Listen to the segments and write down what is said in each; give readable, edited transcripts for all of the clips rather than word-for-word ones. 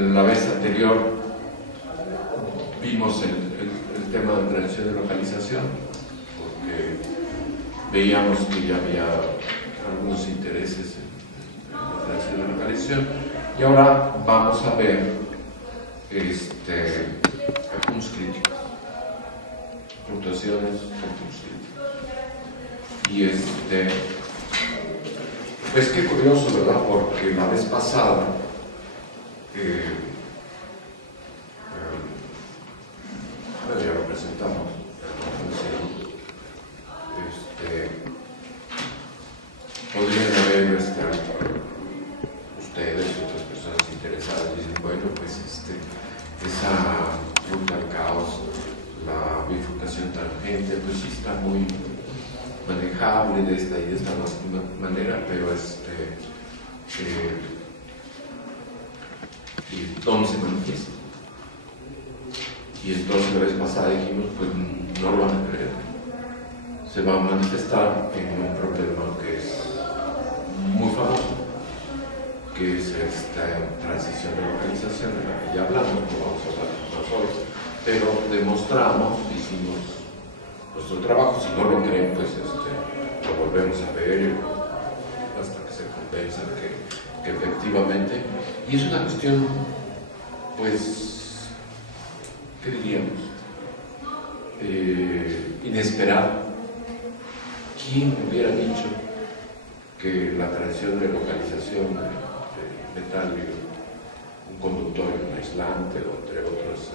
la vez anterior vimos el tema de transición de localización, porque veíamos que ya había algunos intereses en la transición de localización, y ahora vamos a ver puntos críticos, fluctuaciones con puntos críticos. Y pues qué curioso, ¿verdad? Porque la vez pasada ya lo presentamos. Podrían haber ustedes y otras personas interesadas dicen, bueno, pues esa ruta al caos, la bifurcación tangente, pues sí está muy manejable de esta y de esta manera, pero ¿y dónde se manifiesta? Y entonces la vez pasada dijimos, pues no lo van a creer. Se va a manifestar en un problema que es muy famoso, que es esta transición de localización de la que ya hablamos, no vamos a hablar más hoy, pero demostramos, hicimos nuestro trabajo. Si no lo creen, pues lo volvemos a ver hasta que se convenzan que efectivamente, y es una cuestión, pues, ¿qué diríamos? Inesperada. ¿Quién hubiera dicho que la transición de localización de metal, un conductor, un aislante, o entre otros,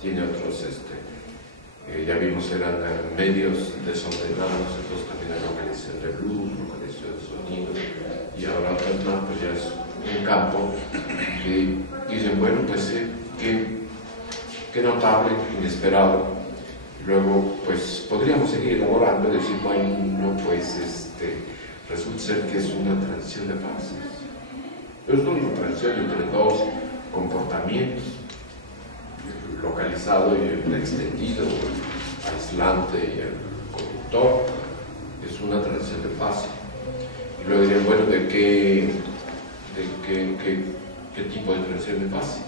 tiene otros, ya vimos, eran medios desordenados, entonces también hay localización de luz, localización de sonido, y ahora pues ya es un campo que dicen, bueno, pues qué notable, inesperado. Luego, pues podríamos seguir elaborando y decir, bueno, pues resulta ser que es una transición de fases. Pero es una transición entre dos comportamientos, el localizado y el extendido, el aislante y el conductor. Es una transición de fase. Y luego dirían, bueno, ¿de qué tipo de transición de fase?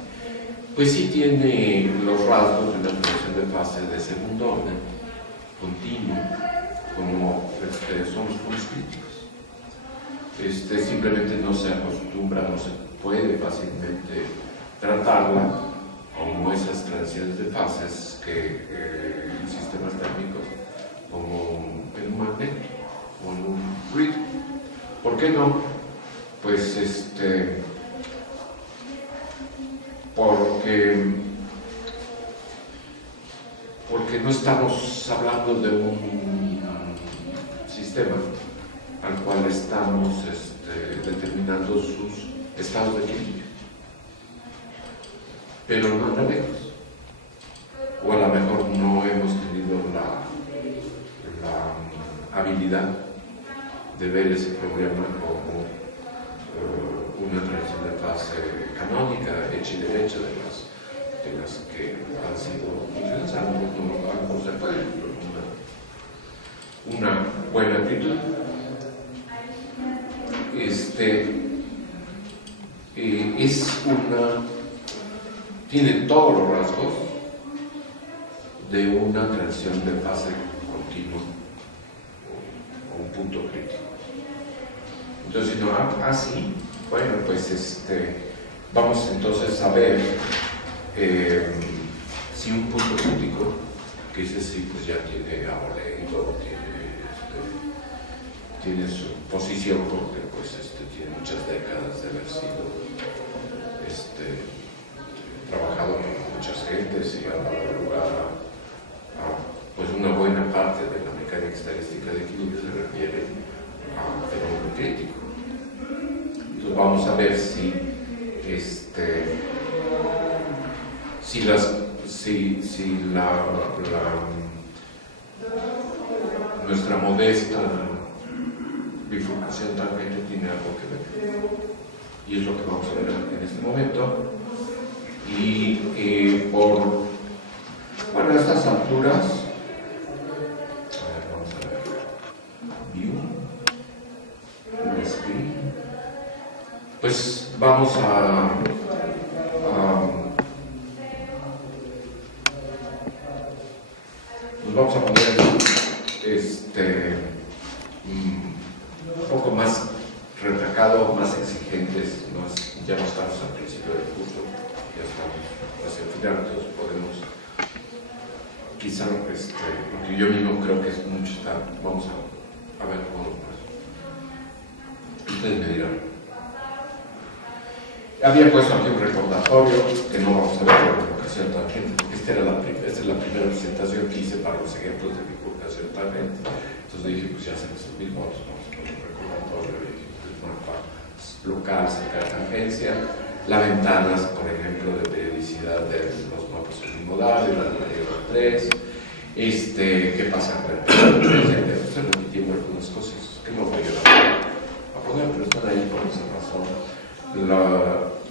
Pues sí tiene los rasgos de una transición de fase de segundo orden, continuo, como son los puntos críticos. Simplemente no se acostumbra, no se puede fácilmente tratarla como esas transiciones de fases que en sistemas térmicos, como en un magneto o en un fluido. ¿Por qué no? Pues porque no estamos hablando de un sistema al cual estamos determinando sus estados de equilibrio, pero no anda lejos, o a lo mejor no hemos tenido la habilidad de ver ese problema como una transición de fase canónica, hecha y derecha de las que han sido utilizadas. A lo mejor se puede, una buena actitud. Tiene todos los rasgos de una transición de fase continua o un punto crítico. Entonces, no, así, bueno, pues vamos entonces a ver si un punto crítico, que ese sí, pues ya tiene abolengo, tiene su posición, porque pues tiene muchas décadas de haber sido trabajado con muchas gentes y ha dado lugar a pues una buena parte de la mecánica estadística de equilibrio se refiere a un fenómeno crítico. Entonces vamos a ver si nuestra modesta bifurcación tangente tiene algo que ver. Y es lo que vamos a ver en este momento. Y a estas alturas, vamos a ver, view, screen, pues vamos a principio del curso, ya estamos hacia el final, entonces podemos, quizá, porque yo mismo creo que es mucho estar, vamos a ver cómo lo paso. Ustedes me dirán. Había puesto aquí un recordatorio, que no vamos a ver por ocasión tangente, porque esta es la primera presentación que hice para los ejemplos de bifurcación tangente. Entonces dije, pues ya se les mismo, vamos con un recordatorio del mapa local cerca de tangencia, las ventanas, por ejemplo, de periodicidad de los mapas unimodales, la de 3, qué pasa con el presente. Estoy repitiendo algunas cosas que no voy a poner, pero están ahí por esa razón.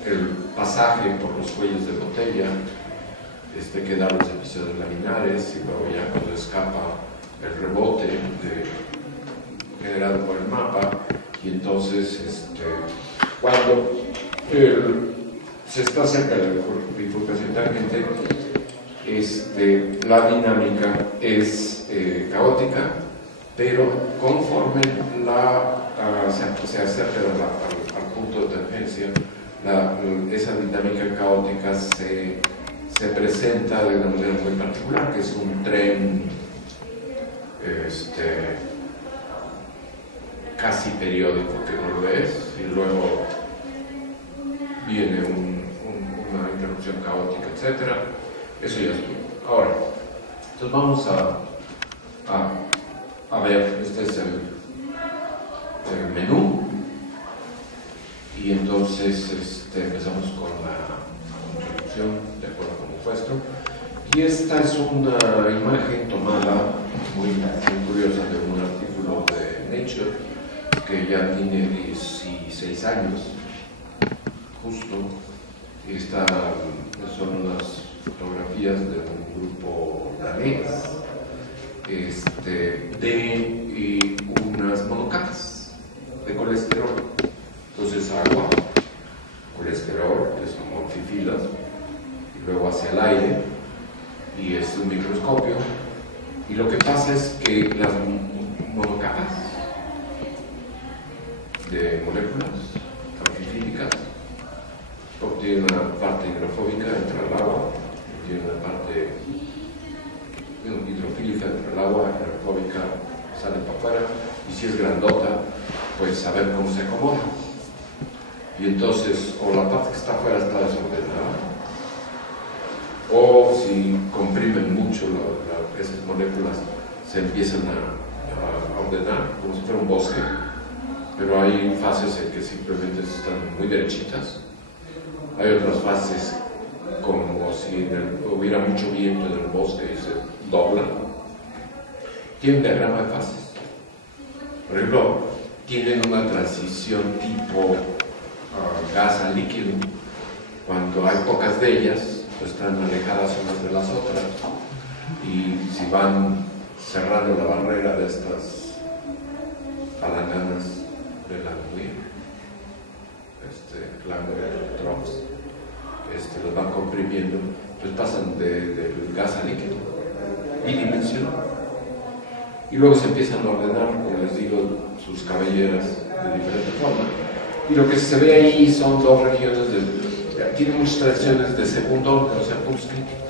El pasaje por los cuellos de botella, que da los episodios laminares, y luego ya cuando escapa el rebote generado por el mapa, y entonces cuando se está cerca de la bifurcación tangente, la dinámica es caótica, pero conforme se acerca al punto de tangencia, esa dinámica caótica se presenta de una manera muy particular, que es un tren casi periódico, que no lo es, y luego viene una interrupción caótica, etc. Eso ya estuvo. Ahora, entonces vamos a ver, este es el menú, y entonces empezamos con la introducción, de acuerdo con el puesto, y esta es una imagen tomada muy curiosa de un artículo de Nature que ya tiene 16 años justo, y son unas fotografías de un grupo danés de unas monocapas de colesterol. Entonces agua, colesterol, que son multifilas, y luego hacia el aire, y es un microscopio, y lo que pasa es que las monocapas de moléculas antifílicas obtienen una parte hidrofóbica entre el agua, obtienen una parte hidrofílica entre el agua, hidrofóbica sale para afuera, y si es grandota, pues a ver cómo se acomoda. Y entonces, o la parte que está afuera está desordenada, o si comprimen mucho esas moléculas, se empiezan a ordenar como si fuera un bosque, pero hay fases en que simplemente están muy derechitas, hay otras fases como si hubiera mucho viento en el bosque y se doblan. Tienen un diagrama de fases. Por ejemplo, tienen una transición tipo gas a líquido. Cuando hay pocas de ellas, pues están alejadas unas de las otras, y si van cerrando la barrera de estas palanganas de Langmuir, Langmuir Drops, los van comprimiendo, pues pasan del gas a líquido bidimensional, y luego se empiezan a ordenar, como les digo, sus cabelleras de diferente forma, y lo que se ve ahí son dos regiones tiene muchas tradiciones de segundo orden, o sea, puntos críticos.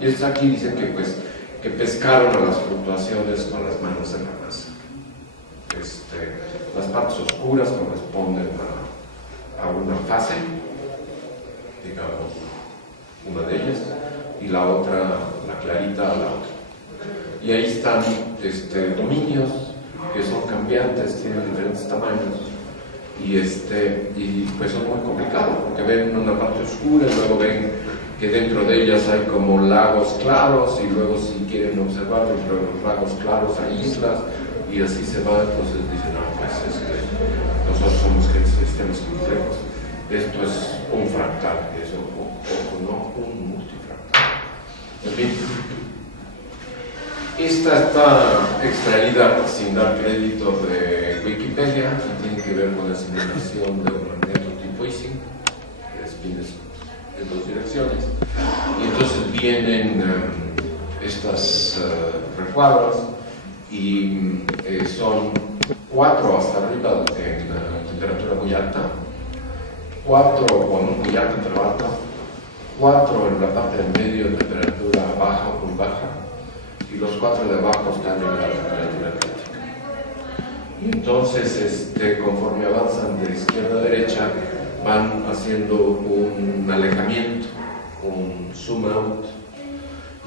Y estos aquí dicen que pescaron a las fluctuaciones con las manos en la masa. Las partes oscuras corresponden a una fase, digamos, una de ellas, y la otra, la clarita, a la otra. Y ahí están dominios que son cambiantes, tienen diferentes tamaños, y pues son muy complicados, porque ven una parte oscura y luego ven que dentro de ellas hay como lagos claros, y luego si quieren observar dentro de los lagos claros hay islas, y así se va. Entonces dicen, no, pues nosotros somos sistemas complejos, esto es un fractal, eso, o no un multifractal. En fin, esta está extraída sin dar crédito de Wikipedia y tiene que ver con la simulación de un magneto tipo Ising, que espines en dos direcciones, y entonces vienen estas recuadros, y son 4 hasta arriba en temperatura muy alta, 4 con un muy alto trabajo, 4 en la parte del medio, temperatura baja o muy baja, y los 4 de abajo están en la temperatura crítica. Y entonces, conforme avanzan de izquierda a derecha, van haciendo un alejamiento, un zoom out,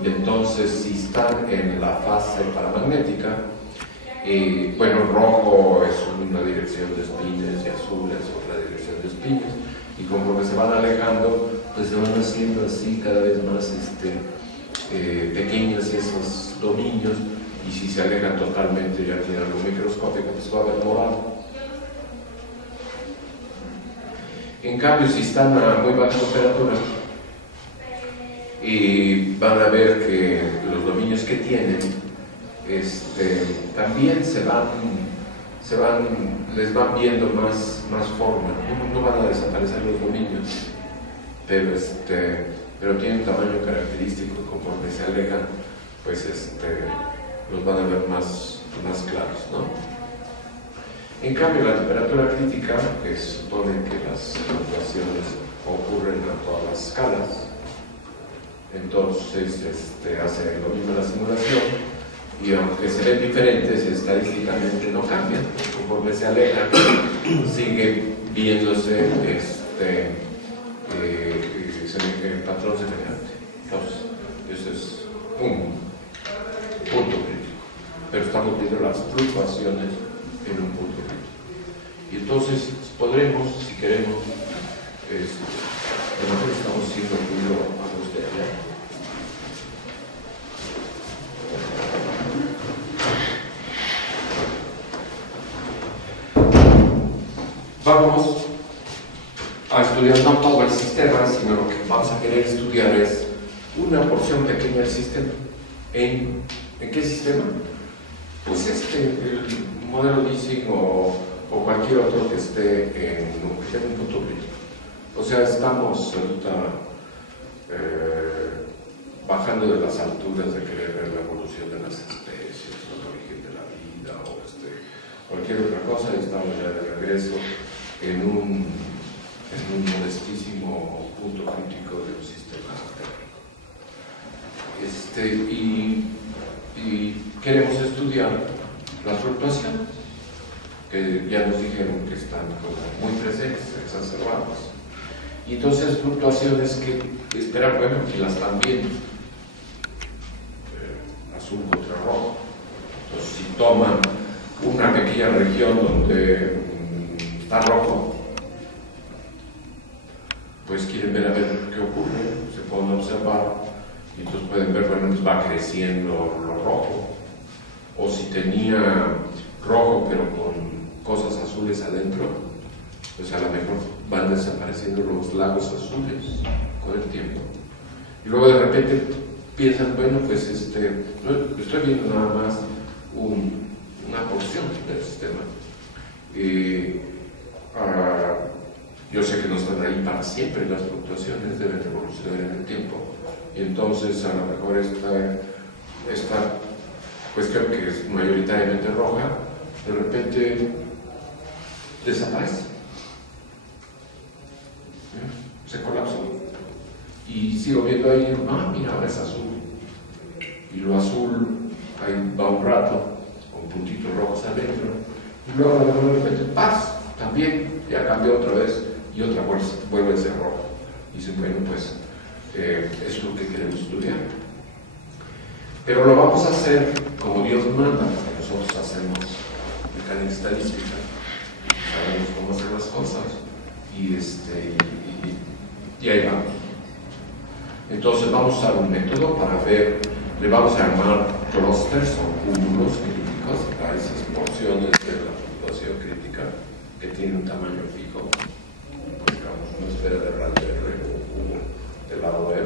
y entonces si están en la fase paramagnética, bueno, rojo es una dirección de espines y azul es otra dirección de espines, y conforme se van alejando, pues se van haciendo así cada vez más pequeños esos dominios, y si se alejan totalmente ya tienen algo microscópico, pues va a ver morado. En cambio, si están a muy baja temperatura, van a ver que los dominios que tienen también les van viendo más forma. No van a desaparecer los dominios, pero tienen un tamaño característico. Conforme se alejan, pues los van a ver más claros, ¿no? En cambio, la temperatura crítica, que supone que las fluctuaciones ocurren a todas las escalas, entonces hace lo mismo la simulación, y aunque se ven diferentes, estadísticamente no cambian. Conforme se alejan, sigue viéndose el patrón semejante. Entonces, ese es un punto crítico. Pero estamos viendo las fluctuaciones en un punto crítico. Y entonces podremos, si queremos, nosotros estamos haciendo ruido a los de allá. Vamos a estudiar no todo el sistema, sino lo que vamos a querer estudiar es una porción pequeña del sistema. ¿En qué sistema? Pues el modelo Ising o cualquier otro que esté en un punto crítico. O sea, estamos bajando de las alturas de querer ver la evolución de las especies o el origen de la vida o cualquier otra cosa, y estamos ya de regreso en un modestísimo punto crítico de un sistema térmico. Y queremos estudiar las fluctuaciones, que ya nos dijeron que están muy presentes, exacerbadas. Y entonces fluctuaciones que esperan, bueno, que las están viendo, azul contra rojo. Entonces, si toman una pequeña región donde está rojo, pues quieren ver a ver qué ocurre, se pueden observar, y entonces pueden ver, bueno, pues va creciendo lo rojo. O si tenía rojo pero con cosas azules adentro, pues a lo mejor van desapareciendo los lagos azules con el tiempo. Y luego de repente piensan, bueno, pues estoy viendo nada más una porción del sistema. Yo sé que no están ahí para siempre, las fluctuaciones deben evolucionar en el tiempo. Y entonces a lo mejor esta cuestión que es mayoritariamente roja, de repente desaparece, se colapsó, y sigo viendo ahí, mira, ahora es azul, y lo azul ahí va un rato con puntitos rojos adentro, y luego de repente ¡paz! También ya cambió otra vez, y otra vuelve a ser rojo. Y dicen, bueno, pues es lo que queremos estudiar, pero lo vamos a hacer como Dios manda, porque nosotros hacemos mecánica estadística, sabemos cómo hacer las cosas, y ahí vamos. Entonces vamos a usar un método para ver, le vamos a llamar clusters o cúmulos críticos a esas porciones de la fluctuación crítica que tienen un tamaño fijo, digamos una esfera de radio R o un cubo de lado R,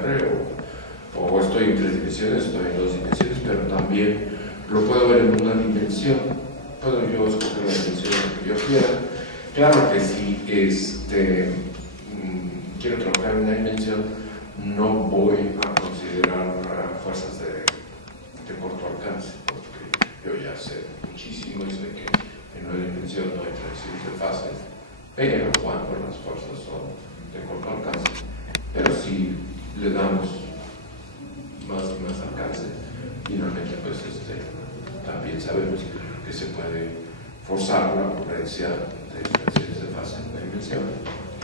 o estoy en 3 dimensiones, estoy en 2 dimensiones, pero también lo puedo ver en una dimensión. Puedo yo escoger la dimensión que yo quiera. Claro que si quiero trabajar en una dimensión, no voy a considerar fuerzas de corto alcance, porque yo ya sé muchísimo y sé que en una dimensión no hay transición de fases, pero cuando las fuerzas son otro alcance. Pero si le damos más y más alcance, finalmente pues también sabemos que se puede forzar la ocurrencia de expresiones de fase en una dimensión.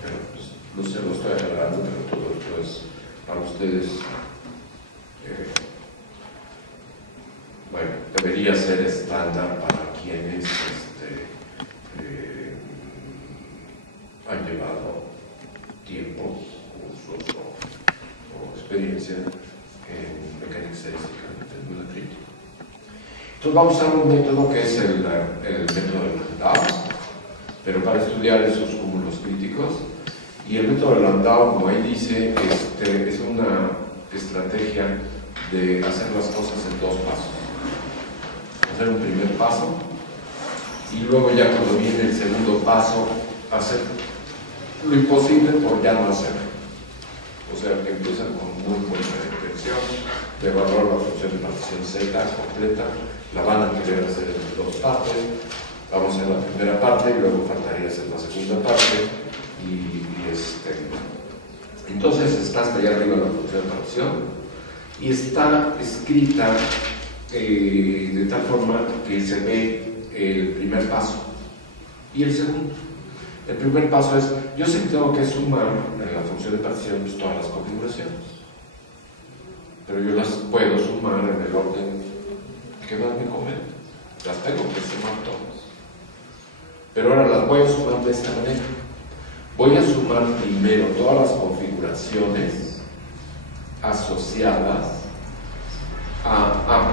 Pero pues, no se lo estoy aclarando, pero todo esto es para ustedes. Bueno, debería ser estándar para quienes han llevado tiempo, cursos o experiencia en mecánica estadística en la crítica. Entonces vamos a usar un método que es el método de Landau, pero para estudiar esos cúmulos críticos. Y el método de Landau, como ahí dice, es una estrategia de hacer las cosas en dos pasos. Hacer un primer paso y luego ya cuando viene el segundo paso, hacer lo imposible por ya no hacerlo. O sea, que empiezan con muy buena intención de evaluar la función de partición Z completa, la van a querer hacer en dos partes, vamos a hacer la primera parte y luego faltaría hacer la segunda parte entonces está hasta allá arriba la función de partición y está escrita de tal forma que se ve el primer paso y el segundo. El primer paso es, yo sé que tengo que sumar en la función de partición pues, todas las configuraciones, pero yo las puedo sumar en el orden que más me convenga. Las tengo que sumar todas. Pero ahora las voy a sumar de esta manera. Voy a sumar primero todas las configuraciones asociadas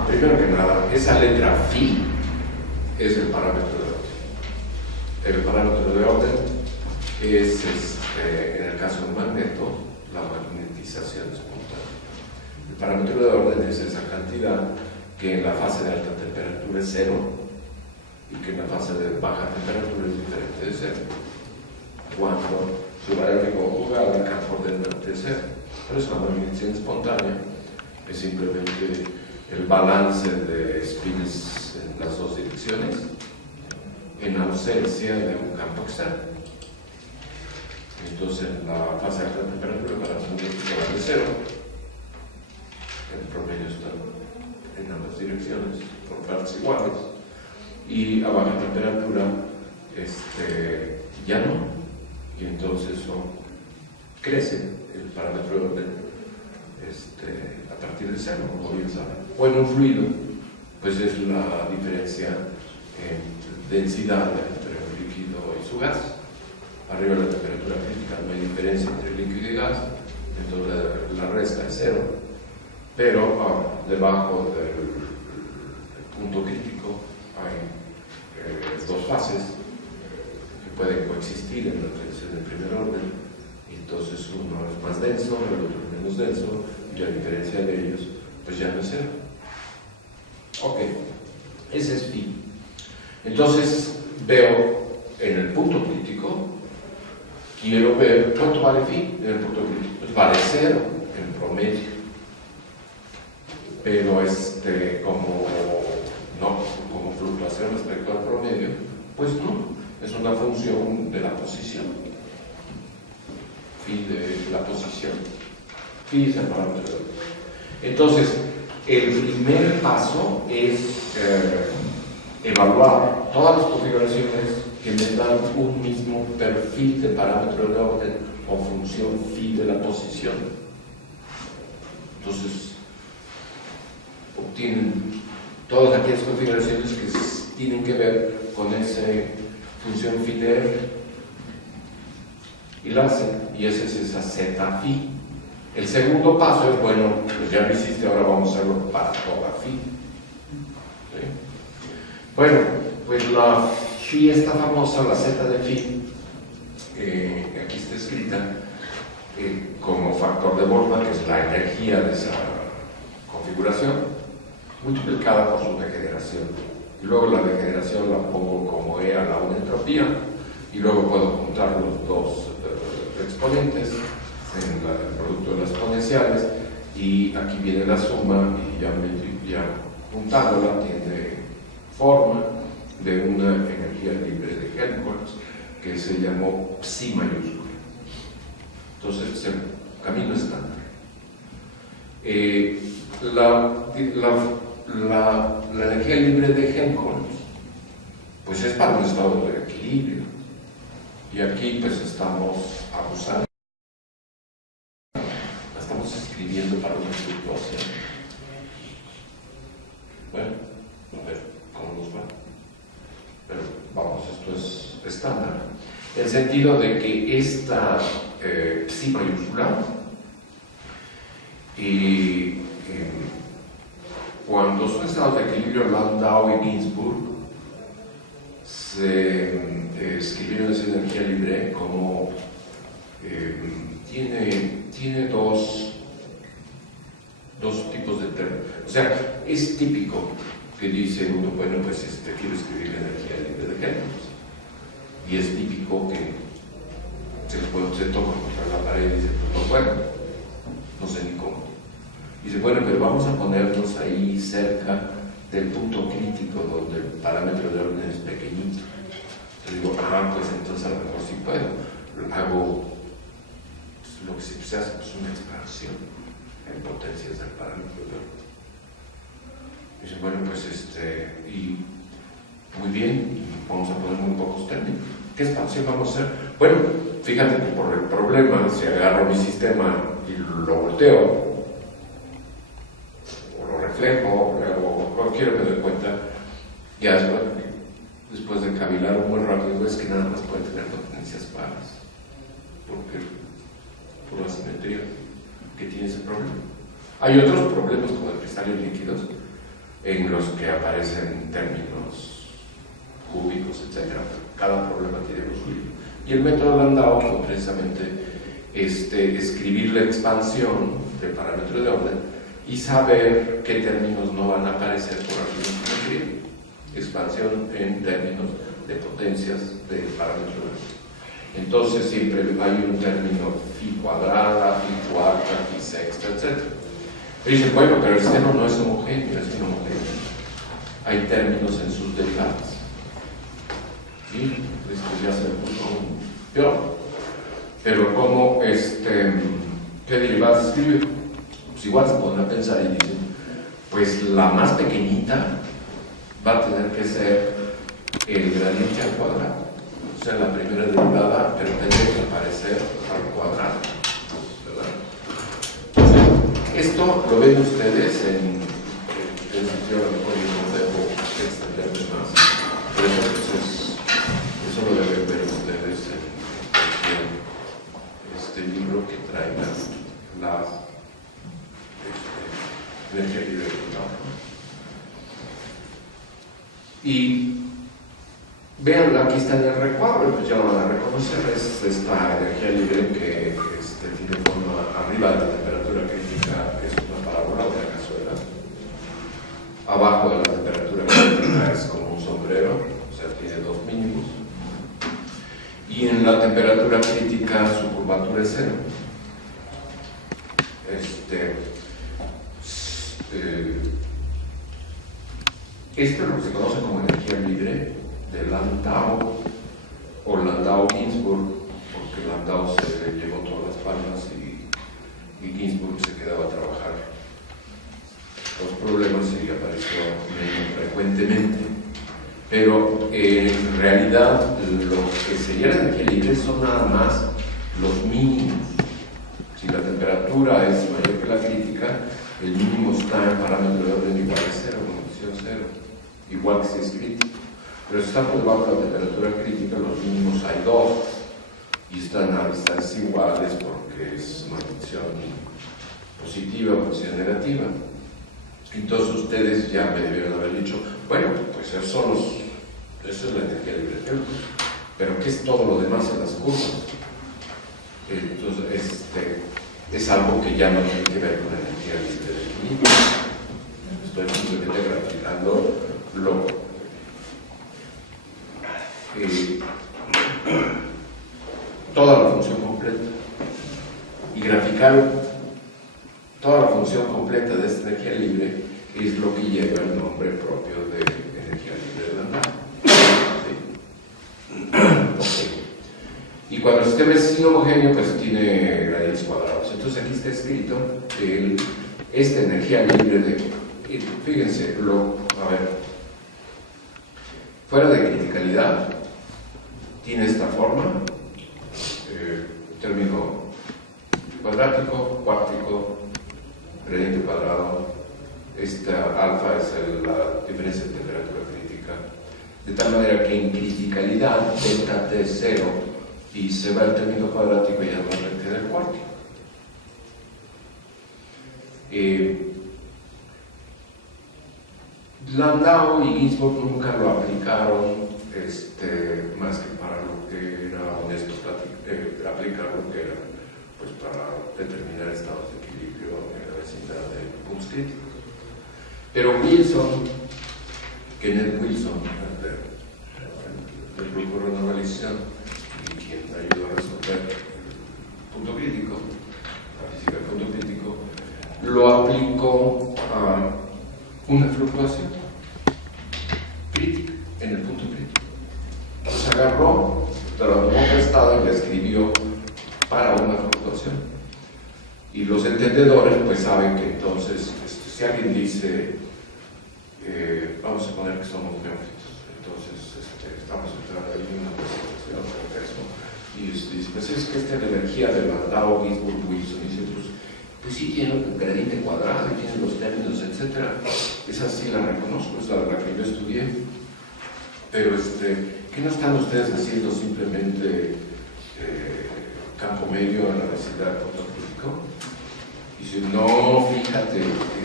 primero que nada, esa letra phi es el parámetro de orden. El parámetro de orden es, en el caso del magneto, la magnetización espontánea. El parámetro de orden es esa cantidad que en la fase de alta temperatura es 0 y que en la fase de baja temperatura es diferente de 0. Cuando su variable conjugada acá por delante de 0. Por eso la magnetización espontánea es simplemente el balance de spins en las dos direcciones en ausencia de un campo externo. Entonces en la fase de alta temperatura el balance magnético vale 0. El promedio está en ambas direcciones por partes iguales y a baja temperatura ya no, y entonces eso crece el parámetro de orden a partir de 0, como bien saben. Bueno, un fluido pues es la diferencia en densidad entre un líquido y su gas. Arriba de la temperatura crítica no hay diferencia entre líquido y gas, entonces la resta es 0. Pero debajo del punto crítico hay dos fases que pueden coexistir en la reacción del primer orden. Entonces uno es más denso, el otro es menos denso, y a diferencia de ellos, pues ya no es 0. Ok, ese es phi. Entonces veo en el punto crítico, quiero ver cuánto vale phi en el punto crítico. Pues vale 0 en promedio. Pero como fluctuación respecto al promedio, pues no, es una función de la posición. Phi de la posición. Phi es el parámetro de orden. Entonces, el primer paso es evaluar todas las configuraciones que me dan un mismo perfil de parámetro de orden o función phi de la posición. Entonces, obtienen todas aquellas configuraciones que tienen que ver con esa función phi de R y la hacen, y esa es esa zeta phi. El segundo paso es, bueno, pues ya lo hiciste, ahora vamos a hacerlo para toda phi. ¿Sí? Bueno, pues la phi esta famosa, la zeta de phi, aquí está escrita como factor de Boltzmann, que es la energía de esa configuración, multiplicada por su degeneración. Y luego la degeneración la pongo como E a la 1 entropía, y luego puedo juntar los dos exponentes en el producto de las exponenciales, y aquí viene la suma, y ya juntándola tiene forma de una energía libre de Helmholtz que se llamó psi mayúscula. Entonces, es el camino estándar. La energía libre de Helmholtz, pues es para un estado de equilibrio. Y aquí pues estamos abusando, la estamos escribiendo para una fluctuación. Bueno, a ver cómo nos va. Pero vamos, esto es estándar. En el sentido de que esta psi mayúscula, y cuando son estados de equilibrio, Landau y Ginzburg se escribieron esa energía libre como tiene dos tipos de términos. O sea, es típico que dice uno, bueno, pues quiero escribir la energía libre de Helmholtz. Y es típico que se toca contra la pared y dice, pues bueno, no sé ni cómo. Y dice, bueno, pero vamos a ponernos ahí cerca del punto crítico donde el parámetro de orden es pequeñito. Entonces digo, pues entonces a lo mejor sí puedo. Hago lo que se hace, pues una expansión en potencias del parámetro de orden. Y dice, bueno, pues y muy bien, vamos a poner muy pocos términos. ¿Qué expansión vamos a hacer? Bueno, fíjate que por el problema, si agarro mi sistema y lo volteo, reflejo, o cualquiera me doy cuenta, ya es bueno, después de cavilar muy rápido, es que nada más puede tener potencias pares, porque por la simetría que tiene ese problema. Hay otros problemas como de cristales líquidos en los que aparecen términos cúbicos, etc. Cada problema tiene lo suyo. Y el método Landau fue precisamente escribir la expansión del parámetro de orden y saber qué términos no van a aparecer por alguna simetría. Expansión en términos de potencias de parámetro de orden. Entonces siempre hay un término phi cuadrada, phi cuarta, phi sexta, etc. Y dicen, bueno, pero el seno no es homogéneo, es inhomogéneo. Hay términos en sus derivadas. Y esto ya se puso peor. Pero ¿cómo qué derivadas escribe? Pues igual se podrá pensar y dicen, pues la más pequeñita va a tener que ser el gradiente al cuadrado. O sea, la primera derivada, pero tendría que aparecer al cuadrado, ¿verdad? Entonces, esto lo ven ustedes en el sitio, a lo mejor yo no debo extenderme más, pero eso lo deben ver ustedes en este libro que trae la energía libre de Landau. Y vean, aquí está en el recuadro, pues ya lo van a reconocer, es esta energía libre que tiene forma arriba de la temperatura crítica, es una parábola, una cazuela. Abajo de la temperatura crítica es como un sombrero, o sea, tiene dos mínimos. Y en la temperatura crítica su curvatura es cero. Esto es lo que se conoce como energía libre de Landau o Landau-Ginzburg, porque Landau se llevó todas las palmas y Ginzburg se quedaba a trabajar los problemas y apareció menos frecuentemente. Pero en realidad lo que sería la energía libre son nada más los mínimos. Si la temperatura es mayor que la crítica, el mínimo está en parámetro de orden igual a cero, condición cero, igual que si es crítico. Pero si está por debajo de la temperatura crítica, los mínimos hay dos y están a distancias iguales porque es una función positiva o función negativa. Entonces ustedes ya me debieron haber dicho, bueno, pues eso es la energía libre de Helmholtz, pero ¿qué es todo lo demás en las curvas? Entonces, es algo que ya no tiene que ver con la energía libre del equilibrio. Estoy simplemente graficando toda la función completa. Y graficar toda la función completa de esta energía libre es lo que lleva el nombre propio de energía libre de Landau. ¿Sí? Okay. Y cuando el sistema es inhomogéneo, pues tiene metros cuadrados. Entonces aquí está escrito que esta energía libre de... Fíjense, a ver, fuera de criticalidad, tiene esta forma, término cuadrático, cuártico, gradiente cuadrado. Esta alfa es la diferencia de temperatura crítica, de tal manera que en criticalidad delta T es 0 y se va el término cuadrático y ya no queda el cuártico. Landau y Ginzburg nunca lo aplicaron más que para lo que era honesto aplicar lo que era pues para determinar estados de equilibrio en la vecindad de puntos críticos. Pero Wilson, Kenneth Wilson, del grupo de renormalización y quien ayudó a resolver el punto crítico, la física del punto crítico, lo aplicó a una fluctuación crítica en el punto crítico. Se agarró, lo tomó prestado y la escribió para una fluctuación. Y los entendedores pues saben que entonces, si alguien dice, vamos a poner que somos neófitos, entonces estamos entrando ahí en una presentación de eso, y dice, pues es que esta es la energía de Landau, Ginzburg, Wilson, y dice, pues sí tiene un gradiente cuadrado, y tiene los términos, etc. Esa sí la reconozco, es la que yo estudié. Pero, ¿qué no están ustedes haciendo simplemente campo medio en la vecindad del punto crítico? Y si no, fíjate,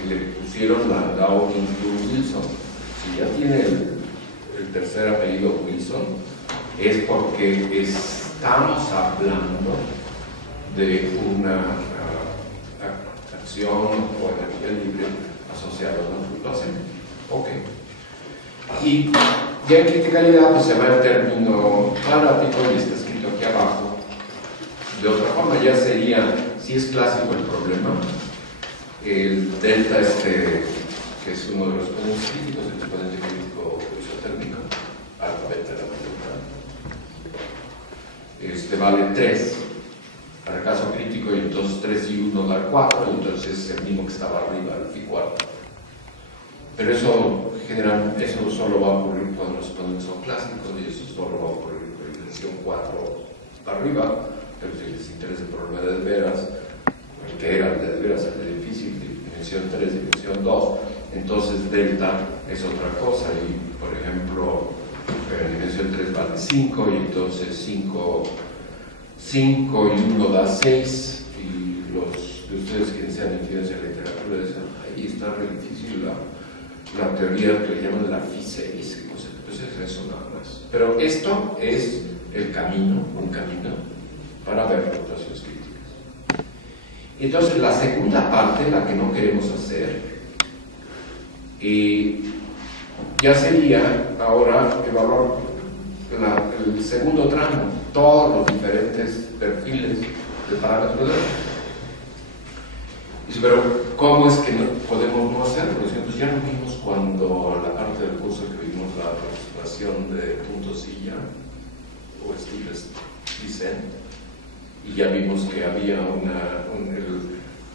le pusieron Landau, Ginzburg, Wilson. Si ya tiene el tercer apellido Wilson, es porque estamos hablando de una acción o energía libre asociada a una fluctuación. Ok. Y ya en criticalidad pues se va el término cuadrático y está escrito aquí abajo. De otra forma ya sería, si es clásico el problema, el delta que es uno de los exponentes críticos, el exponente crítico isotérmico, alfa, beta, la vale 3 para el caso crítico, y entonces 3 y 1 da 4, y entonces es el mismo que estaba arriba, el phi cuarto. Pero eso solo va a ocurrir cuando los exponentes son clásicos, y eso solo va a ocurrir con dimensión 4 para arriba. Pero si les interesa el problema de veras, el que era el de veras, el de difícil, dimensión 3, dimensión 2, entonces delta es otra cosa, y por ejemplo, en dimensión 3 vale 5, y entonces 5 y 1 da 6, y los de ustedes que sean entiendes en la literatura dicen, ahí está re difícil la teoría que le llaman la phi-6, pues es eso nada más. Pero esto es el camino, un camino para ver fluctuaciones críticas. Entonces la segunda parte, la que no queremos hacer, ya sería ahora evaluar el segundo tramo, todos los diferentes perfiles de parámetros de Dice, pero ¿cómo es que no podemos no hacerlo? Pues ya lo vimos cuando en la parte del curso que vimos la aproximación de puntos y ya, o estilos dicen, y ya vimos que había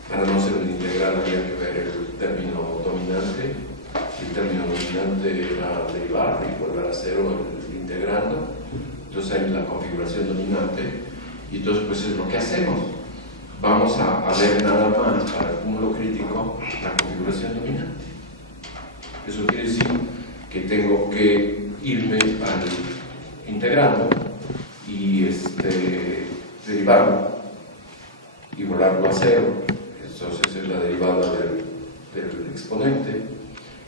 para no ser un integral había que ver el término dominante. El término dominante era derivar y volver a cero el integrando. Entonces hay la configuración dominante, y entonces pues es lo que hacemos. Vamos a ver nada más para el cúmulo crítico la configuración dominante. Eso quiere decir que tengo que irme al integrando y derivarlo y volarlo a cero. Entonces es la derivada del exponente.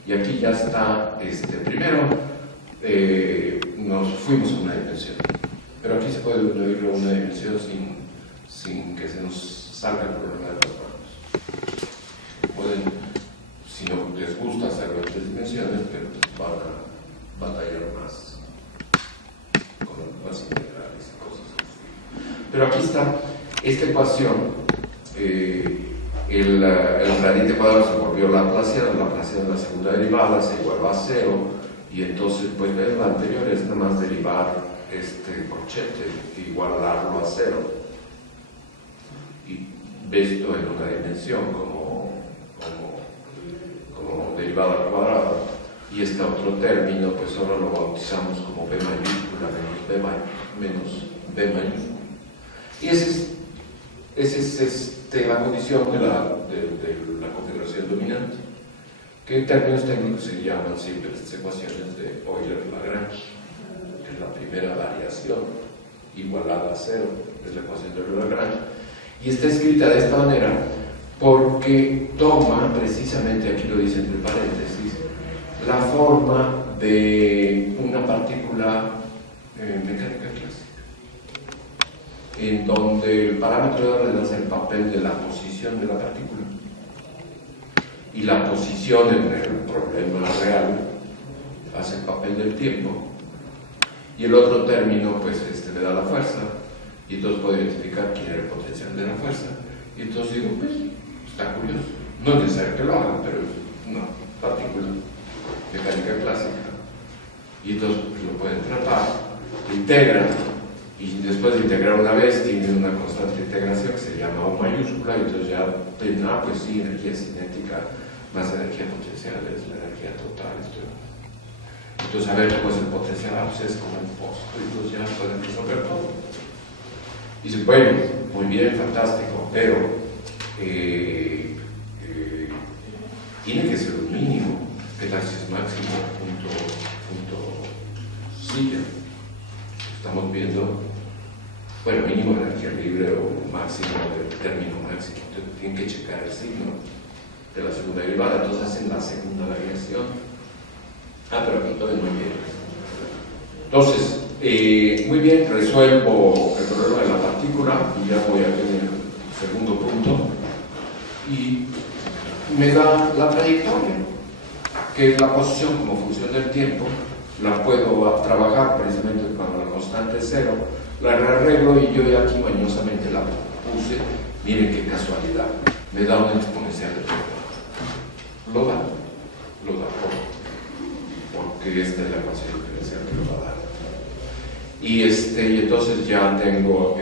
Y aquí ya está, primero nos fuimos a una dimensión, pero aquí se puede irlo a una dimensión sin que se nos salga el problema de las manos. Pueden, si no les gusta hacerlo en 3 dimensiones, pero pues van a batallar más con más integrales y cosas así. Pero aquí está esta ecuación. El gradiente cuadrado se volvió laplaciano de la segunda derivada se igualó a 0, y entonces pues la anterior es nada más derivar este corchete e igualarlo a 0, y visto en una dimensión como derivada al cuadrado, y este otro término pues ahora lo bautizamos como B mayúscula menos B mayúscula. Y esa es la condición de la configuración dominante, que en términos técnicos se llaman siempre las ecuaciones de Euler-Lagrange, que es la primera variación igualada a cero, es la ecuación de Euler-Lagrange, y está escrita de esta manera porque toma precisamente, aquí lo dice entre paréntesis, la forma de una partícula mecánica clásica, en donde el parámetro de orden hace el papel de la posición de la partícula y la posición en el problema real hace el papel del tiempo, y el otro término pues le da la fuerza, y entonces puedo identificar quién era el potencial de la fuerza, y entonces digo, pues está curioso, no es necesario que lo hagan, pero es una partícula mecánica clásica, y entonces lo pueden tratar, lo integran, y después de integrar una vez tiene una constante de integración que se llama O mayúscula, y entonces ya ven, pues sí, energía cinética más energía potencial es la energía total. Entonces a ver cómo es el potencial, pues es como un pozo, entonces ya pueden resolver todo. Y dice, bueno, muy bien, fantástico, pero tiene que ser un mínimo, que tal si es máximo, punto silla. Estamos viendo, bueno, mínimo de energía libre o máximo del término máximo. Entonces, tienen que checar el signo de la segunda derivada, entonces hacen la segunda variación. Pero aquí todavía no viene. Entonces, muy bien, resuelvo el problema de la partícula y ya voy a tener el segundo punto. Y me da la trayectoria, que es la posición como función del tiempo. La puedo trabajar precisamente con la constante cero, la rearreglo y yo ya aquí mañosamente la puse. Miren qué casualidad, me da una exponencial de tiempo. Lo da porque esta es la ecuación diferencial que lo va a dar. Y entonces ya tengo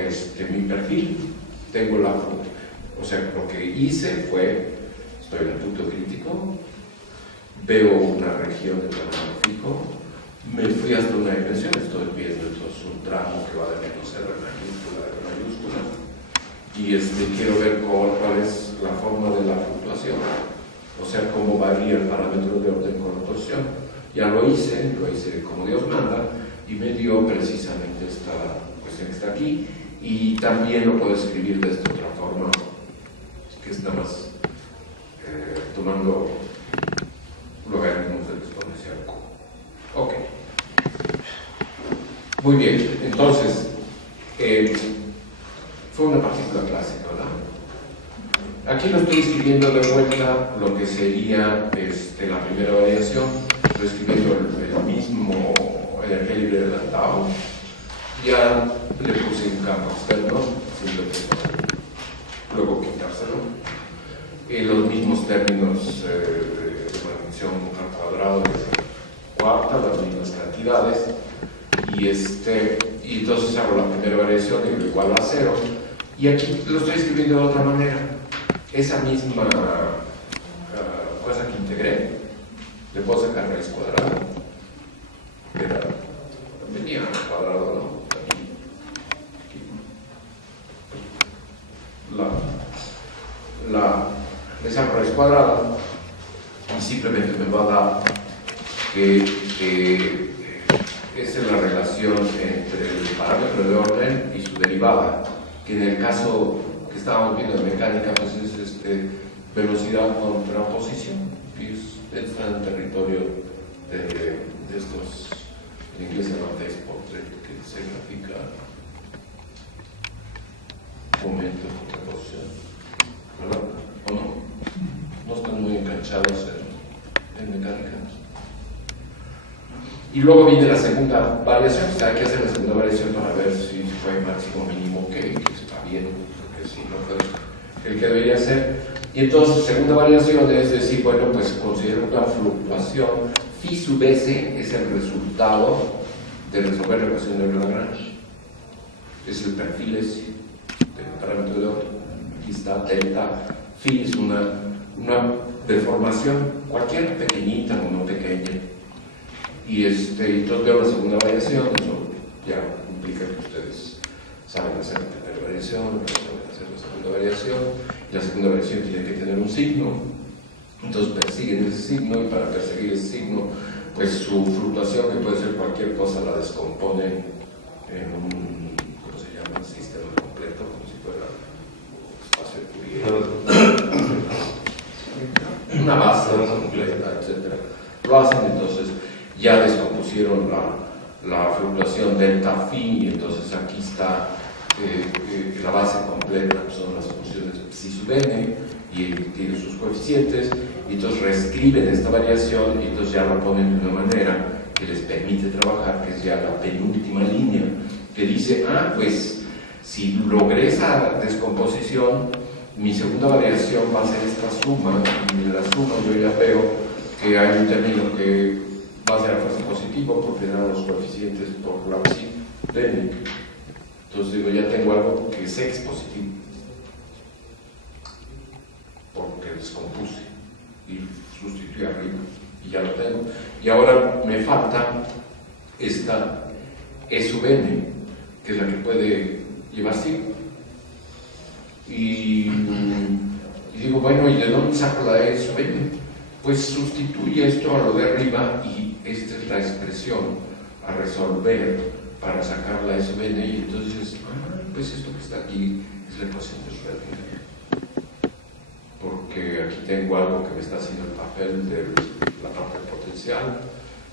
mi perfil, tengo la fruta. O sea, lo que hice fue, estoy en el punto crítico, veo una región de tamaño fijo, me fui hasta una dimensión, estoy viendo entonces un tramo que va de menos R mayúscula, y quiero ver cuál es la forma de la fluctuación, o sea, cómo varía el parámetro de orden con la torsión. Ya lo hice como Dios manda, y me dio precisamente esta cuestión que está aquí, y también lo puedo escribir de esta otra forma, que es nada más tomando logaritmos del exponencial Q. Ok. Muy bien, entonces, fue una partícula clásica, ¿verdad? Aquí lo estoy escribiendo de vuelta lo que sería la primera variación, estoy escribiendo el mismo energía libre de la tau, ya le puse un campo externo, luego quitárselo, los mismos términos de magnificación al cuadrado de cuarta, las mismas cantidades, y entonces hago la primera variación y lo igual a cero, y aquí lo estoy escribiendo de otra manera. Esa misma cosa que integré, le puedo sacar raíz cuadrada, venía al cuadrado, ¿no? Aquí. Le saco raíz cuadrada y simplemente me va a dar que esa es la relación entre el parámetro de orden y su derivada, que en el caso que estábamos viendo en mecánica, pues es velocidad contra posición, y está en el territorio de estos, en inglés se llama phase portrait, que se grafica momento contra posición, ¿verdad? ¿O no? No están muy enganchados en mecánica. Y luego viene la segunda variación, o sea, hay que hacer la segunda variación para ver si fue máximo mínimo que está bien, porque si no fue el que debería ser. Y entonces, segunda variación es decir, bueno, pues considero una fluctuación phi sub s es el resultado de resolver la ecuación de Lagrange. Es el perfil S del parámetro de orden. aquí está delta phi, es una deformación, cualquier pequeñita o no pequeña. Y entonces veo la segunda variación, eso ya implica que ustedes saben hacer la primera variación, saben hacer la segunda variación, y la segunda variación tiene que tener un signo, entonces persiguen ese signo, y para perseguir ese signo, pues su fluctuación, que puede ser cualquier cosa, la descomponen en un, ¿cómo se llama?, sistema completo, como si fuera espacio de Fourier, una base completa, etc. Lo hacen, entonces ya descompusieron la fluctuación delta phi, y entonces aquí está la base completa, son las funciones psi sub n, y tiene sus coeficientes, y entonces reescriben esta variación, y entonces ya la ponen de una manera que les permite trabajar, que es ya la penúltima línea, que dice, pues si logré esa descomposición, mi segunda variación va a ser esta suma, y en la suma yo ya veo que hay un término que va a ser a fuerza positivo porque dan los coeficientes por la psi n. Entonces digo, ya tengo algo que es x positivo, porque descompuse y sustituí arriba, y ya lo tengo. Y ahora me falta esta e sub n, que es la que puede llevar signo. Y digo, bueno, ¿y de dónde saco la e sub n? Pues sustituye esto a lo de arriba, y esta es la expresión a resolver para sacar la e sub n, y entonces, pues esto que está aquí es la ecuación de Schrödinger, porque aquí tengo algo que me está haciendo el papel de la parte potencial,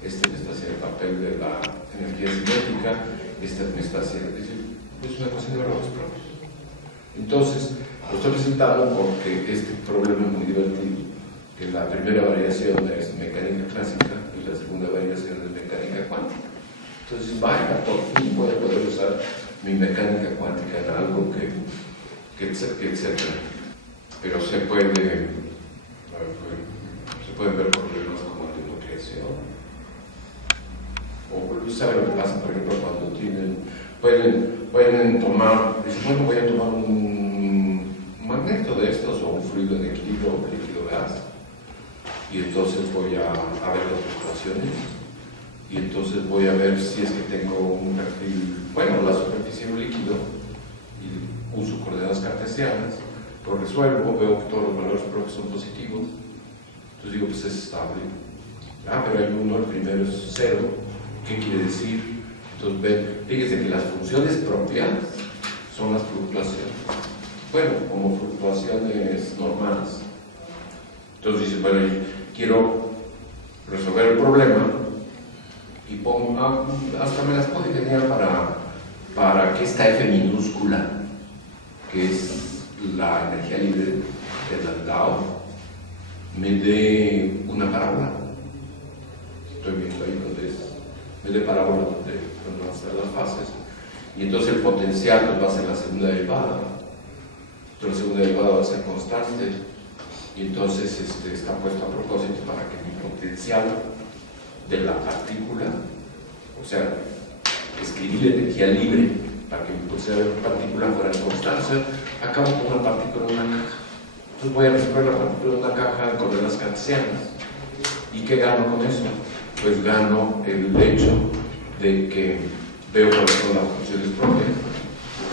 me está haciendo el papel de la energía cinética, me está haciendo, es una ecuación de valores propios. Entonces, lo estoy presentando porque este problema es muy divertido, que la primera variación es mecánica clásica y la segunda variación es mecánica cuántica. Entonces, vaya, por fin voy a poder usar mi mecánica cuántica en algo que etcétera. Pero se pueden ver problemas como la nucleación. O saben lo que pasa, por ejemplo, cuando pueden tomar, dicen, bueno, voy a tomar un magneto de estos o un fluido en equilibrio o líquido gas, y entonces voy a ver las fluctuaciones, y entonces voy a ver si es que tengo un perfil, bueno, la superficie de un líquido, y uso coordenadas cartesianas, lo resuelvo, veo que todos los valores propios son positivos, entonces digo, pues es estable. Pero hay uno, el primero es 0, ¿qué quiere decir? Entonces, fíjense que las funciones propias son las fluctuaciones. Bueno, como fluctuaciones normales. Entonces dice, bueno, quiero resolver el problema y pongo, hasta me las puedo ingeniar para que esta F minúscula, que es la energía libre de Landau, me dé una parábola. Estoy viendo ahí donde es, me dé parábola donde van a estar las fases, y entonces el potencial pues, va a ser la segunda derivada. Entonces la segunda derivada va a ser constante, y entonces está puesto a propósito para que mi potencial de la partícula, o sea, escribir la energía libre para que mi potencial de la partícula fuera constante, acabo con una partícula en una caja. Entonces voy a resolver la partícula en una caja con las cartesianas. ¿Y qué gano con eso? Pues gano el hecho de que veo cuáles son las funciones propias,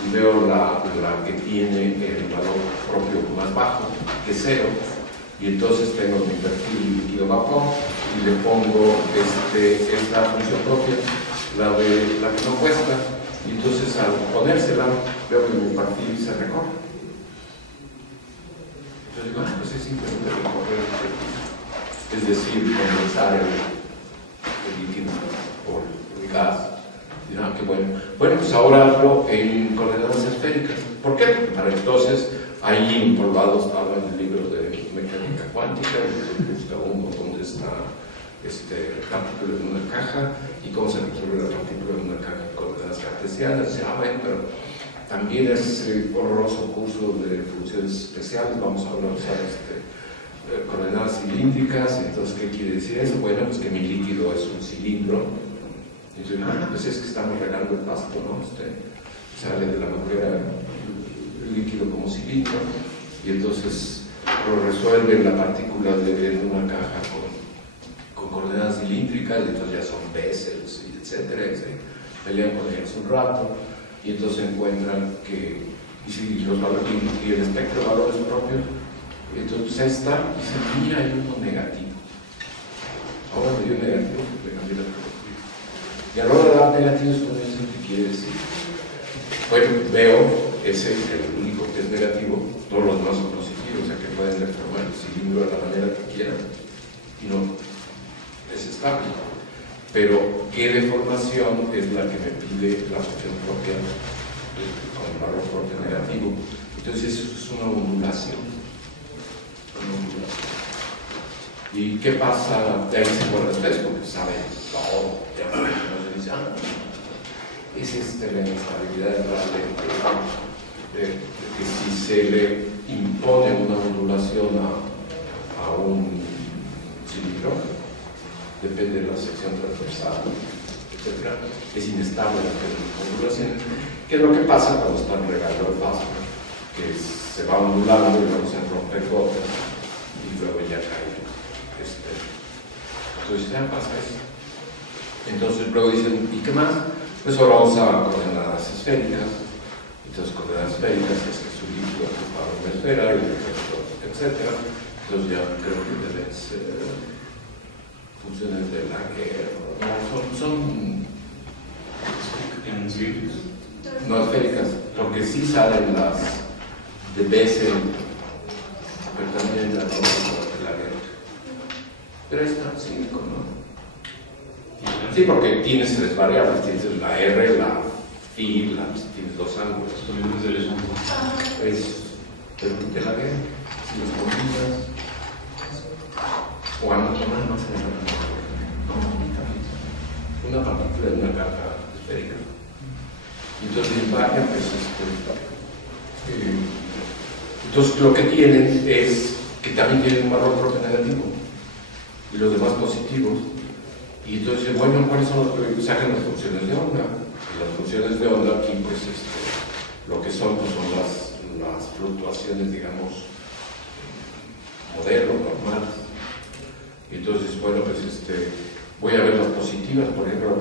y veo la que tiene el valor propio más bajo, que es 0, y entonces tengo mi perfil líquido vapor, y le pongo esta función propia, la que no cuesta, y entonces al ponérsela veo que mi perfil se recorre. Entonces digo, pues es simplemente recorrer el perfil, es decir, condensar el líquido por el gas. Y qué bueno. Bueno, pues ahora hablo en coordenadas esféricas. ¿Por qué? Porque para entonces ahí empolvados estaba en el libro de mecánica cuántica, y busca uno dónde está partícula en una caja y cómo se resuelve la partícula en una caja con coordenadas cartesianas. Dice, bueno, pero también es horroroso curso de funciones especiales, vamos a usar coordenadas cilíndricas. Entonces, ¿qué quiere decir eso? Bueno, pues que mi líquido es un cilindro. Y entonces, pues es que estamos regando el pasto, ¿no? Sale de la manguera el líquido como cilindro, y entonces lo resuelven la partícula en una caja con coordenadas cilíndricas, y entonces ya son Bessels, etcétera, y se pelean con ellas un rato, y entonces encuentran que y el espectro de valores propios, entonces esta dice, mira, hay uno negativo. Ahora me dio negativo, le cambié la filosofía. Y a la hora de dar negativos, ¿qué quiere decir? Bueno, veo ese, el único que es negativo, todos los demás son positivos, o sea que pueden deformar el cilindro de la manera que quieran, y no es estable. Pero, ¿qué deformación es la que me pide la función propia con el valor propio negativo? Entonces, eso es una ondulación. ¿Y qué pasa? De ahí se acuerdan ustedes, porque saben todo, ya no se dice, es la inestabilidad de que si se le impone una ondulación a un cilindro, depende de la sección transversal, etc., es inestable la ondulación. ¿Qué es lo que pasa cuando están regando el vaso? Que se va ondulando y luego se rompe gotas y luego ya cae. Entonces ya pasa eso. Entonces luego dicen, ¿y qué más? Pues ahora vamos a coordenadas esféricas. Entonces coordenadas esféricas es que su líquido ocupa una esfera y el efecto, etc. Entonces ya creo que deben ser funciones de Laguerre. No, son no esféricas, porque sí salen las de Bessel, pero también las de Laguerre. Pero está sí, ¿no? Sí, porque tienes tres variables, tienes la R, la phi, tienes dos ángulos. Es de Laguerre, si los combinas, o una partícula de una caja esférica. Entonces, vaya, pues, entonces lo que tienen es que también tienen un valor propio negativo y los demás positivos. Y entonces, bueno, ¿cuáles son los que sacan las funciones de onda? Y las funciones de onda aquí, pues, lo que son, pues, son las fluctuaciones, digamos, modelos normales. Y entonces, bueno, pues, voy a ver las positivas. Por ejemplo,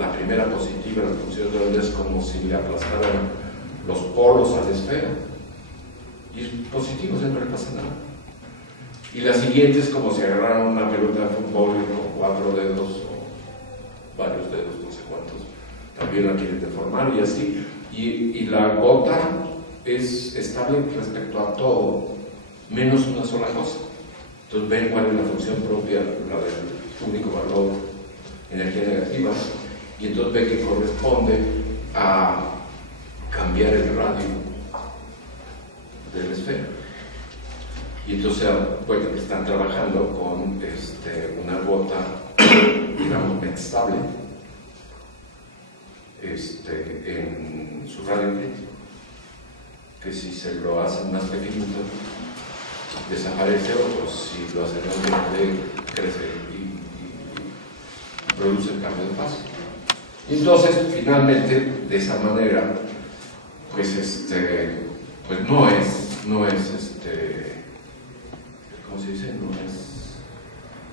la primera positiva, la función de onda es como si le aplastaran los polos a la esfera. Y es positivo, no le pasa nada. Y la siguiente es como si agarraran una pelota de fútbol con 4 dedos o varios dedos, no sé cuántos. También la quieren deformar y así. Y la gota es estable respecto a todo, menos una sola cosa. Entonces ven cuál es la función propia, la del único valor, energía negativa, y entonces ven que corresponde a cambiar el radio de la esfera. Y entonces, bueno, están trabajando con una gota, digamos, estable en su radio crítico, que si se lo hacen más pequeñito, desaparece, o si lo hacen más grande, crece y produce el cambio de fase. Y entonces, finalmente, de esa manera, pues, pues no es ¿cómo se dice?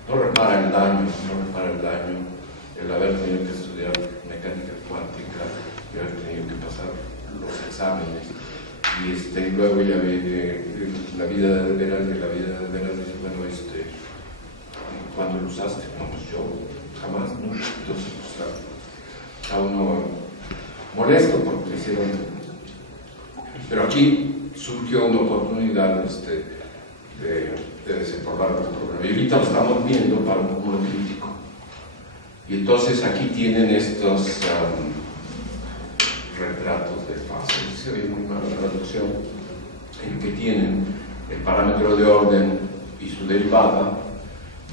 No repara el daño el haber tenido que estudiar mecánica cuántica y haber tenido que pasar los exámenes. Y luego ya viene la vida de veras, dice, bueno, ¿cuándo lo usaste? No, pues yo jamás, ¿no? Entonces, pues, a uno molesto porque hicieron. Pero aquí surgió una oportunidad de desempolvar el problema. Y ahorita lo estamos viendo para un cúmulo crítico. Y entonces aquí tienen estos retratos de fase. Se ve muy mal la traducción, en que tienen el parámetro de orden y su derivada.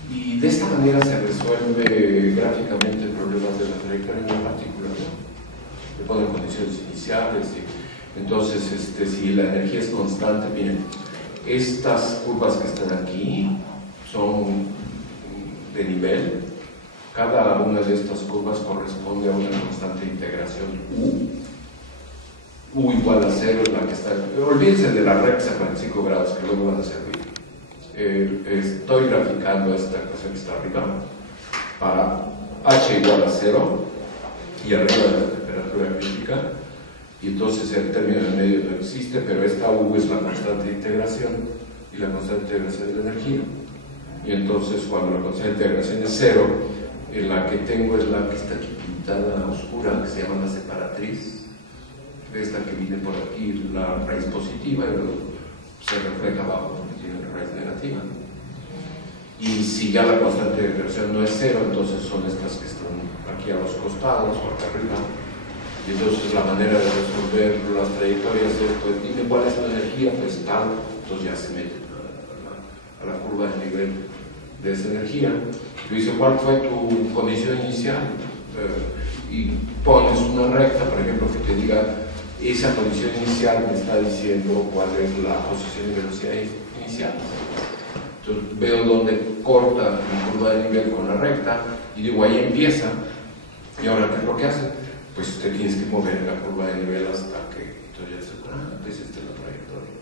Y de esta manera se resuelve gráficamente el problema de la trayectoria de una partícula, ¿no? Le ponen condiciones iniciales. Entonces, si la energía es constante, miren, estas curvas que están aquí son de nivel. Cada una de estas curvas corresponde a una constante de integración U. U igual a 0 es la que está. Olvídense de la recta a 45 grados que luego van a servir. Estoy graficando esta ecuación que está arriba para h igual a 0 y arriba de la temperatura crítica, y entonces el término en medio no existe, pero esta u es la constante de integración y la constante de integración de la energía. Y entonces cuando la constante de integración es 0, en la que tengo es la que está aquí pintada oscura, que se llama la separatriz, esta que viene por aquí, la raíz positiva, y luego se refleja abajo porque tiene la raíz negativa. Y si ya la constante de integración no es 0, entonces son estas que están aquí a los costados o acá arriba. Y entonces la manera de resolver las trayectorias es, pues dime cuál es la energía, pues tal, entonces ya se mete a la curva de nivel de esa energía. Y dice, ¿cuál fue tu condición inicial? Y pones una recta, por ejemplo, que te diga, esa condición inicial me está diciendo cuál es la posición de velocidad inicial. Entonces veo dónde corta mi curva de nivel con la recta y digo, ahí empieza. Y ahora, ¿qué es lo que hace? Pues usted tiene que mover la curva de nivel hasta que entonces ya se pues esta es la trayectoria.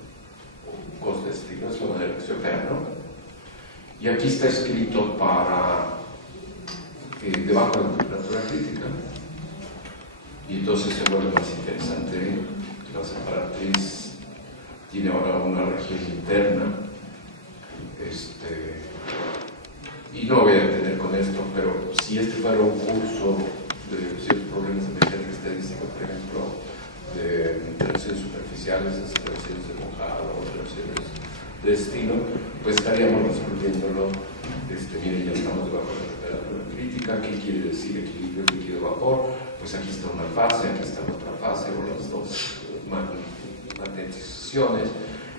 Cosas de estilo, es la manera que se opera, ¿no? Y aquí está escrito para debajo de la temperatura crítica. Y entonces se vuelve más interesante. La separatriz tiene ahora una región interna. Y no voy a detener con esto, pero si este fuera un curso de ciertos problemas de mecánica estadística, por ejemplo, de interacciones superficiales, interacciones de mojado, interacciones de estilo, pues estaríamos resolviéndolo. Miren, ya estamos debajo de la temperatura crítica. ¿Qué quiere decir equilibrio líquido-vapor? Pues aquí está una fase, aquí está otra fase, o las dos magnetizaciones.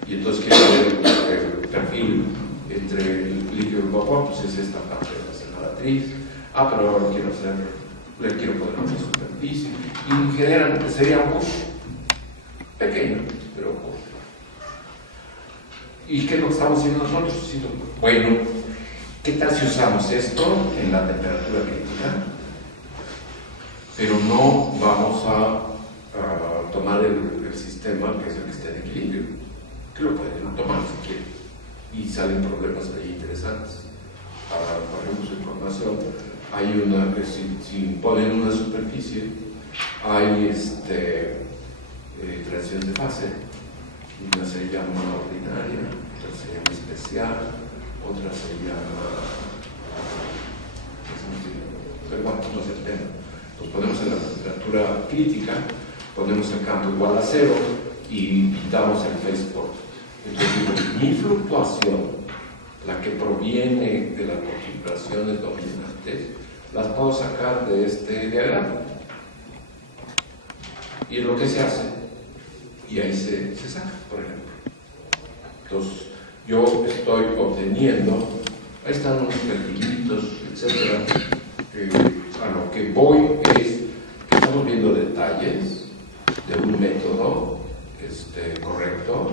Y entonces quiero ver el perfil entre el líquido y el vapor, pues es esta parte de la separatriz. Pero ahora le quiero poner una superficie. Y en general sería un curso pequeño, pero un curso. ¿Y qué es lo que estamos haciendo nosotros? Bueno, ¿qué tal si usamos esto en la temperatura crítica? Pero no vamos a tomar el sistema que es el que está en equilibrio, que lo pueden tomar si quieren, y salen problemas ahí interesantes. Por ejemplo, su información, hay una que si ponen una superficie, hay transiciones de fase. Una se llama ordinaria, otra se llama especial, otra se llama pero bueno, no es el tema. Nos ponemos en la temperatura crítica, ponemos el campo igual a 0 y quitamos el phase force. Entonces digo, mi fluctuación, la que proviene de las configuraciones dominantes, las puedo sacar de este diagrama. Y es lo que se hace, y ahí se saca, por ejemplo. Entonces, yo estoy obteniendo, ahí están unos perfilitos, etcétera. A lo que voy es que estamos viendo detalles de un método correcto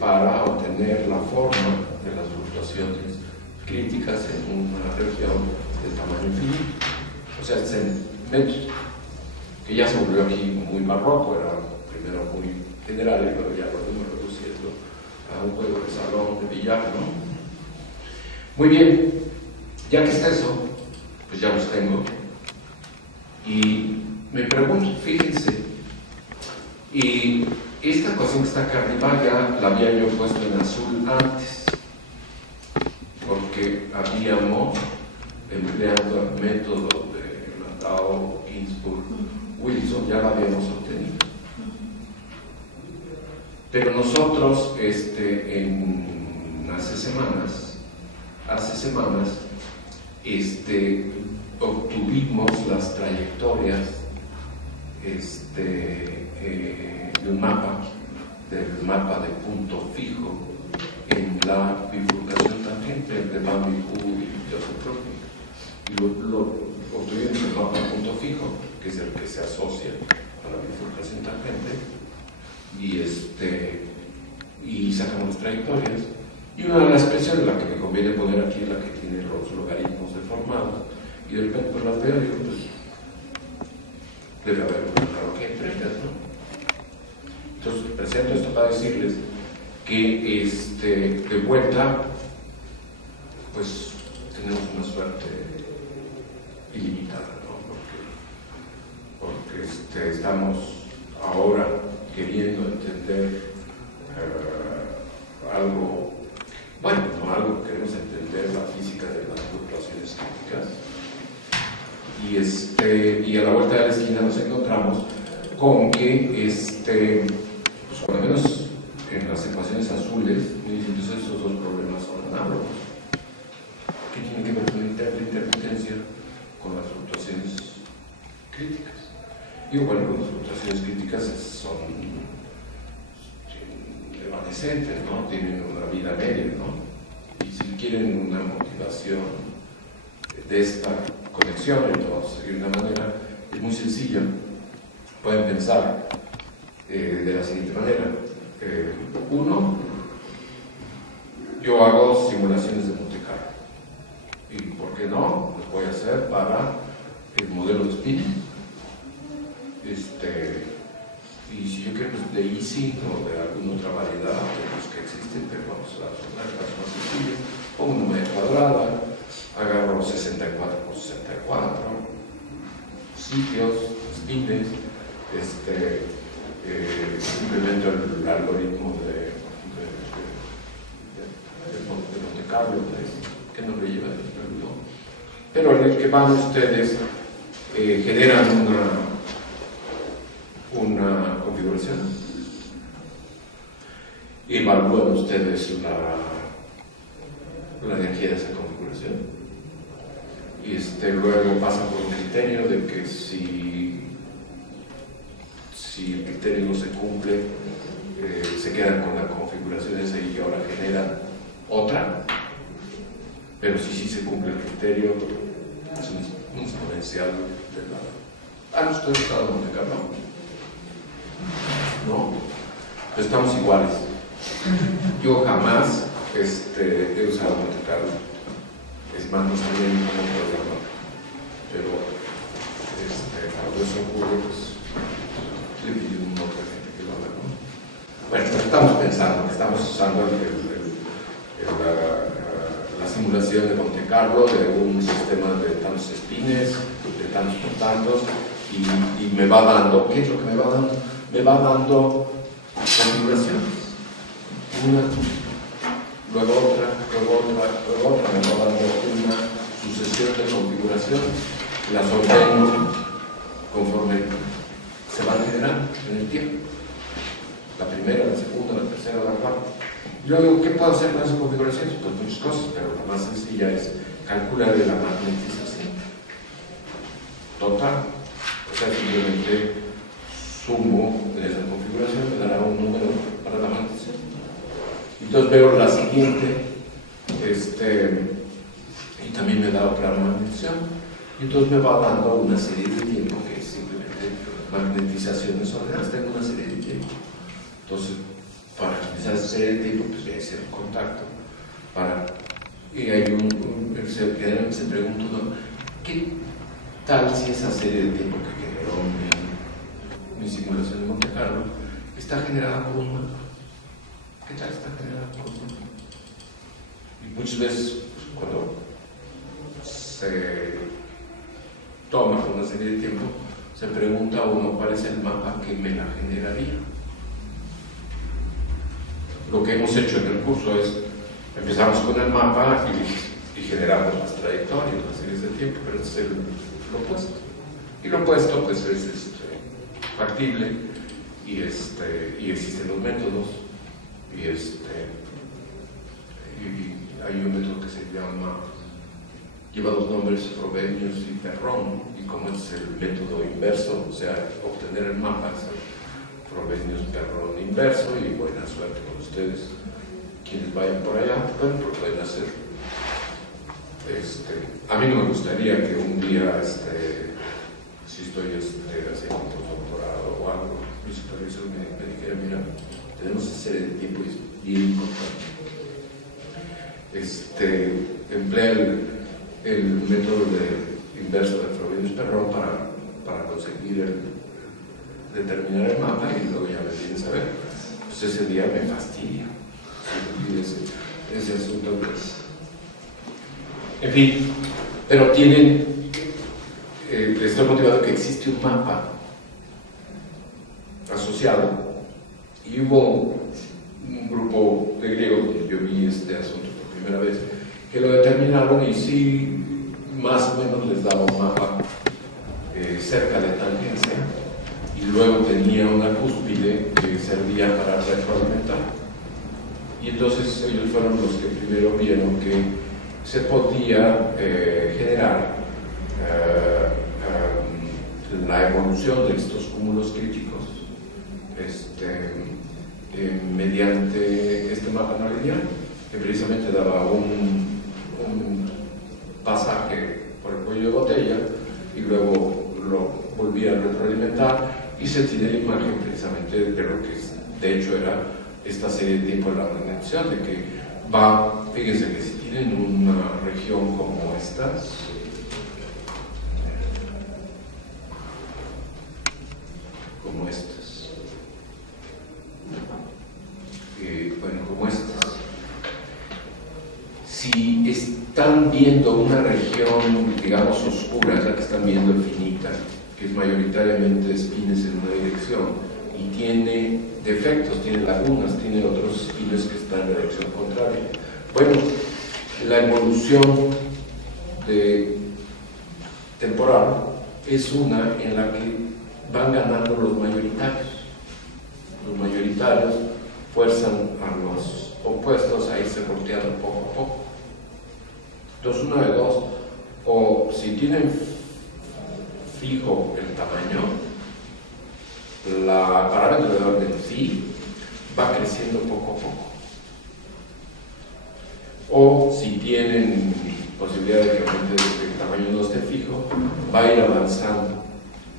para obtener la forma de las fluctuaciones críticas en una región de tamaño infinito. O sea, es en metros, que ya se volvió aquí muy barroco, era primero muy general y luego ya lo fuimos reduciendo a un juego de salón, de billar, ¿no? Muy bien, ya que está eso, pues ya los tengo. Y me pregunto, fíjense, y esta ecuación que está acá arriba ya la había yo puesto en azul antes, porque habíamos empleado el método de Landau, Ginzburg, Wilson, ya la habíamos obtenido. Pero nosotros, hace semanas, obtuvimos las trayectorias de un mapa, del mapa de punto fijo en la bifurcación tangente de Bambi Q y Joseph Krupnik. Y lo obtuvimos el mapa de punto fijo, que es el que se asocia a la bifurcación tangente, y sacamos las trayectorias. Y una de las expresiones, la que me conviene poner aquí, es la que tiene los logaritmos deformados. Y de repente pues las veo y digo, pues debe haber un claro que entre ellas, ¿no? Entonces, presento esto para decirles que de vuelta, pues tenemos una suerte ilimitada, ¿no? Porque estamos ahora queriendo entender algo, bueno, no algo, queremos entender la física de las fluctuaciones críticas, y a la vuelta de la esquina nos encontramos con que, pues por lo menos en las ecuaciones azules, entonces esos dos problemas son análogos. ¿Qué tiene que ver con la intermitencia? Con las fluctuaciones críticas. Y bueno, las fluctuaciones críticas son evanescentes, ¿no? Tienen una vida media, ¿no? Y si quieren una motivación de esta conexión, y lo vamos a seguir de una manera, es muy sencillo. Pueden pensar de la siguiente manera. Uno, yo hago simulaciones de Monte Carlo. ¿Y por qué no? Los voy a hacer para el modelo de spin. Y si yo quiero de Ising o de alguna otra variedad de los que existen, pero vamos a hablar de las más sencillas, pongo una media cuadrada, agarro 64 por 64 sitios, spines, implemento el algoritmo de Monte Carlo, que no le lleva el algoritmo, pero en el que van ustedes generan una configuración, evalúan ustedes la energía de esa configuración y luego pasan por un criterio de que si el criterio no se cumple, se quedan con la configuración esa y ahora generan otra, pero si sí se cumple el criterio, es un exponencial de la... ¿Han ustedes estado en Monte Carlo? ¿No? Estamos iguales. Yo jamás he usado Monte Carlo. Es más, no sabía ni cómo programar. Pero cuando eso ocurre, pues le pido a otra gente que lo haga, ¿no? Bueno, estamos pensando que estamos usando la simulación de Monte Carlo de un sistema de tantos spines, de tantos por tantos, y me va dando, ¿qué es lo que me va dando? Me va dando configuraciones, una, luego otra, me va dando una sucesión de configuraciones, las ordeno conforme se van generando en el tiempo, la primera, la segunda, la tercera, la cuarta. Y luego, ¿qué puedo hacer con esas configuraciones? Pues muchas cosas, pero la más sencilla es calcular la magnetización total. O sea, simplemente sumo de esa configuración, me dará un número para la magnetización. Entonces veo la siguiente, y también me da otra magnetización. Y entonces me va dando una serie de tiempo que es simplemente magnetizaciones ordenadas. Tengo una serie de tiempo. Entonces, para utilizar esa serie de tiempo, pues voy a hacer un contacto. Y hay se pregunta uno, ¿qué tal si esa serie de tiempo que generó mi simulación de Monte Carlo está generada por un mapa? ¿Qué tal está generada por un mapa? Y muchas veces, pues, cuando se toma una serie de tiempo, se pregunta a uno cuál es el mapa que me la generaría. Lo que hemos hecho en el curso es, empezamos con el mapa y generamos las trayectorias, las series de tiempo, pero este es lo opuesto. Y lo opuesto pues es factible y existen los métodos y hay un método que se lleva dos nombres, Frobenius y Perron, y como es el método inverso, o sea, obtener el mapa es el Frobenius Perron inverso, y buena suerte con ustedes quienes vayan por allá, bueno, lo pueden hacer. A mí no me gustaría que un día, si estoy haciendo un doctorado o algo, mi supervisor me dijera, mira, tenemos esa serie de tiempo y es bien importante. Emplea el método inverso de Frobenius Perron para conseguir determinar el mapa y luego ya me tienes a ver. Pues ese día me fastidia. Ese asunto pues. En fin, pero tienen, estoy motivado que existe un mapa asociado y hubo un grupo de griegos donde yo vi este asunto por primera vez que lo determinaron y sí, más o menos les daba un mapa cerca de tangencia y luego tenía una cúspide que servía para retroalimentar. Y entonces ellos fueron los que primero vieron que se podía generar la evolución de estos cúmulos críticos mediante este mapa no lineal, que precisamente daba un pasaje por el cuello de botella y luego lo volvía a retroalimentar y se tiene la imagen precisamente de lo que de hecho era esta serie de tiempo de la redención, de que va, fíjense que si tienen una región como estas, bueno, como estas, si están viendo una región, digamos, oscura, es la que están viendo infinita, que es mayoritariamente espines en una dirección, y tiene defectos, tiene lagunas, tiene otros espines que están en la dirección contraria. Bueno, la evolución temporal es una en la que van ganando los mayoritarios. Los mayoritarios fuerzan a los opuestos a irse volteando poco a poco. Entonces, una de dos, o si tienen fijo el tamaño, la parámetro de orden phi va creciendo poco a poco. O si tienen posibilidad de que el tamaño no esté fijo, va a ir avanzando,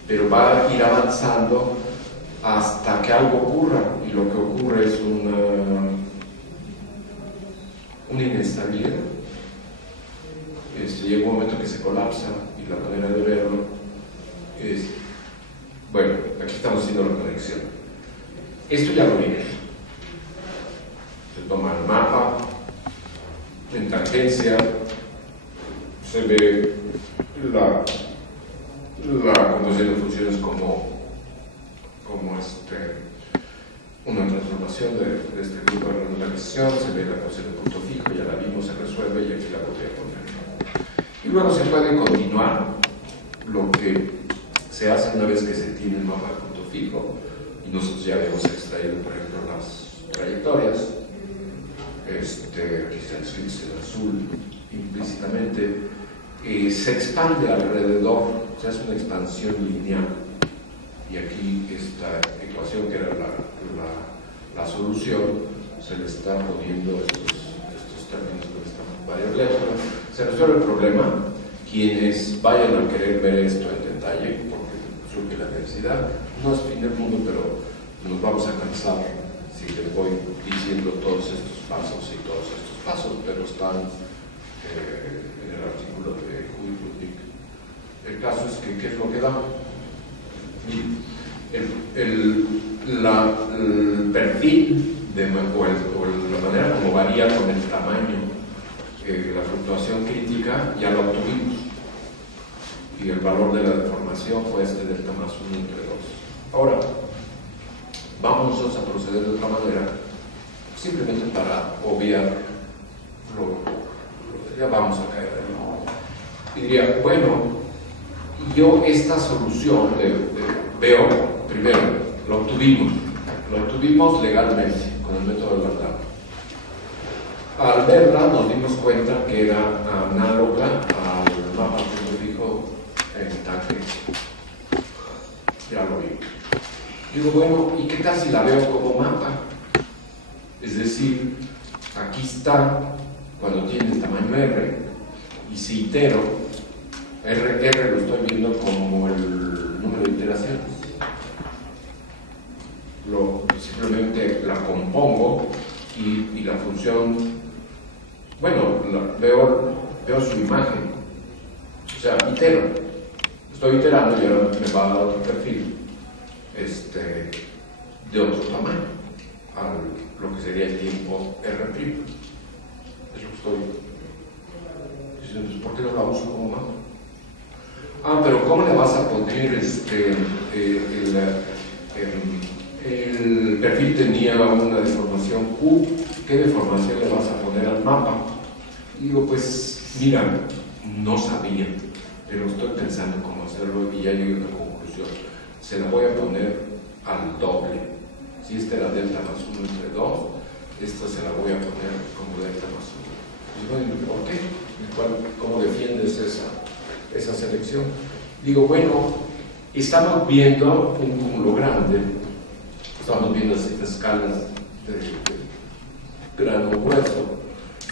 pero va a ir avanzando hasta que algo ocurra, y lo que ocurre es una inestabilidad. Llega un momento que se colapsa, y la manera de verlo es, bueno, aquí estamos haciendo la conexión. Esto ya lo viene. Se toma el mapa, en tangencia, se ve la composición de funciones como una transformación de este grupo de regularización, se ve la posición de punto fijo, ya la vimos, se resuelve y aquí la podría poner. Y luego se puede continuar lo que se hace una vez que se tiene el mapa de punto fijo, y nosotros ya habíamos extraído, por ejemplo, las trayectorias. Aquí está el azul implícitamente, se expande alrededor, se hace una expansión lineal, y aquí esta ecuación que era la solución se le está poniendo estos términos con estas varias letras. Se resuelve el problema. Quienes vayan a querer ver esto en detalle, porque surge la necesidad, no es fin del mundo, pero nos vamos a cansar si les voy diciendo todos estos pasos, pero están en el artículo de Ludwig. El caso es que, ¿qué es lo que da? El perfil o la manera como varía con el tamaño, la fluctuación crítica, ya lo obtuvimos. Y el valor de la deformación fue este delta más 1 entre 2. Ahora, vamos nosotros a proceder de otra manera, simplemente para obviar ya vamos a caer ahí. Y diría, bueno, yo esta solución veo, primero, lo obtuvimos legalmente con el método de Landau. Al verla nos dimos cuenta que era análoga al mapa punto fijo en tangencia. Ya lo vi. Digo, bueno, ¿y qué tal si la veo como mapa? Es decir, aquí está cuando tiene el tamaño R, y si itero, R lo estoy viendo como el número de iteraciones. Simplemente la compongo y la función, bueno, veo su imagen, o sea, itero. Estoy iterando y ahora me va a dar otro perfil. de otro tamaño, a lo que sería el tiempo R'. Es lo que estoy diciendo. ¿Por qué no la uso como mapa? Pero ¿cómo le vas a poner el perfil tenía una deformación Q? ¿Qué deformación le vas a poner al mapa? Digo, pues, mira, no sabía, pero estoy pensando cómo hacerlo y ya llegué a una conclusión. Se la voy a poner al doble. Si esta era delta más 1 entre 2, esta se la voy a poner como delta más 1. Digo, ¿por qué? ¿Cómo defiendes esa selección? Digo, bueno, estamos viendo un cúmulo grande, estamos viendo estas escalas de grano grueso,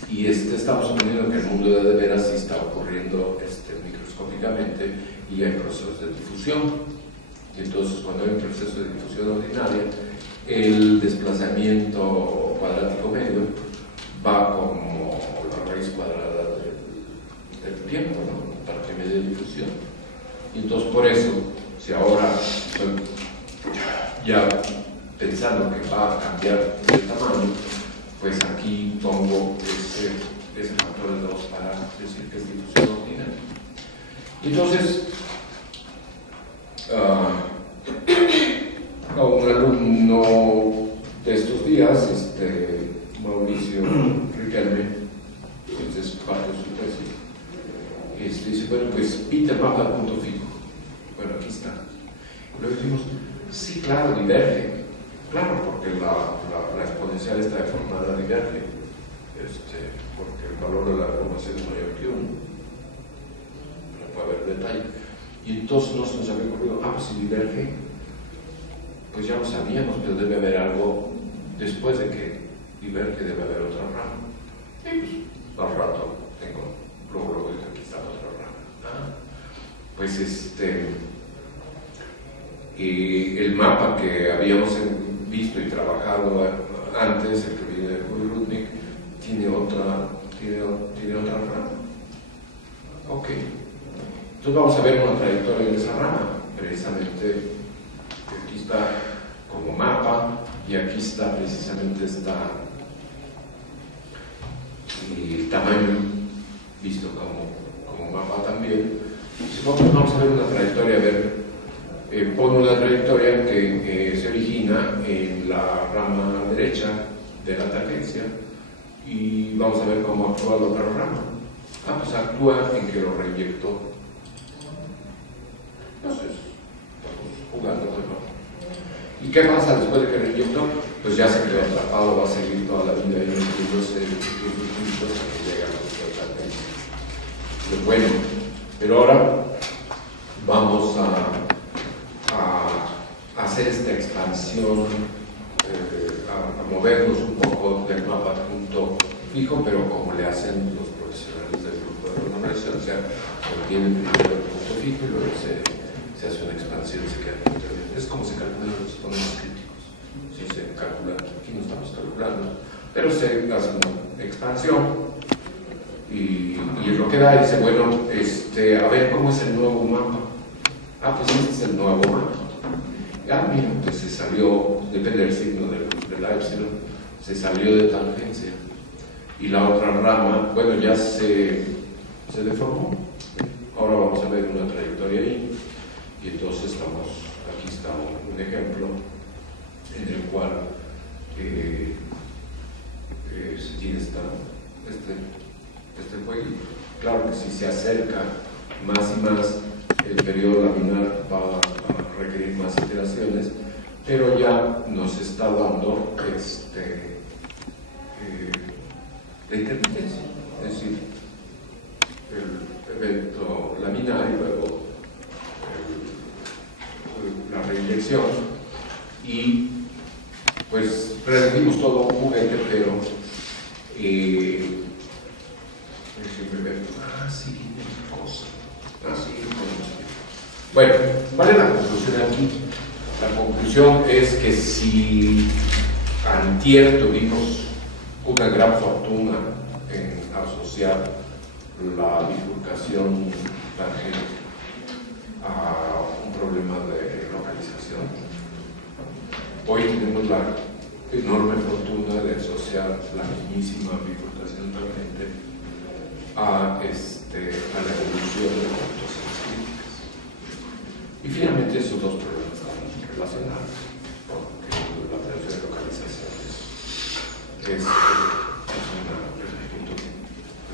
y estamos suponiendo que el mundo de veras sí está ocurriendo microscópicamente y hay procesos de difusión. Entonces, cuando hay un proceso de difusión ordinaria, el desplazamiento cuadrático medio va como la raíz cuadrada del tiempo, ¿no? Para que me dé difusión. Y entonces, por eso, si ahora estoy ya pensando que va a cambiar de tamaño, pues aquí pongo ese factor de 2 para decir que es difusión ordinaria. Entonces, un alumno de estos días, Mauricio Riquelme, es parte de su tesis, dice, bueno, pues Peter mapa de punto fijo. Bueno, aquí está. Y luego decimos, sí, claro, diverge. Claro, porque la exponencial está deformada, diverge. Porque el valor de la deformación es mayor que 1. No puede haber detalle. Y entonces no se nos había ocurrido, pues si diverge, pues ya lo sabíamos, pero debe haber algo después de que diverge, debe haber otra rama. Y pues al rato luego aquí está la otra rama. Pues el mapa que habíamos visto y trabajado antes, el que viene de Rudnick, tiene otra rama. Ok. Entonces vamos a ver una trayectoria de esa rama. Precisamente aquí está como mapa y aquí está precisamente el tamaño visto como mapa también. Vamos a ver una trayectoria, pone una trayectoria que se origina en la rama derecha de la tangencia y vamos a ver cómo actúa la otra rama. Pues actúa en que lo reinyectó. Entonces, estamos jugando de nuevo. ¿Y qué pasa después de que reinyectó? Pues ya se quedó atrapado, va a seguir toda la vida y los puntos a que llega a la tangencia. Pues bueno, pero ahora vamos a hacer esta expansión, a movernos un poco del mapa punto fijo, pero como le hacen los profesionales del grupo de normalización, o sea, obtienen primero el punto fijo y luego se hace una expansión y se queda en internet. Es como se calculan los exponentes críticos. Si se calcula, aquí no estamos calculando, pero se hace una expansión y es lo que da. Dice, bueno, a ver cómo es el nuevo mapa. Pues este es el nuevo mapa. Mira, pues se salió, depende del signo del epsilon, se salió de tangencia. Y la otra rama, bueno, ya se deformó. Ahora vamos a ver una trayectoria ahí. Y entonces aquí está un ejemplo en el cual se tiene este jueguito. Claro que si se acerca más y más, el periodo laminar va a requerir más iteraciones, pero ya nos está dando la intermitencia, es decir, el evento laminar y luego la reinyección, y pues repetimos todo un juguete, pero simplemente sí, cosa. Bueno, ¿cuál es la conclusión aquí? La conclusión es que si antier tuvimos una gran fortuna en asociar la bifurcación tangente a un problema de localización, Hoy tenemos la enorme fortuna de asociar la mismísima bifurcación tangente a la evolución de las actuaciones críticas. Y finalmente esos dos problemas están relacionados, porque la operación de localización es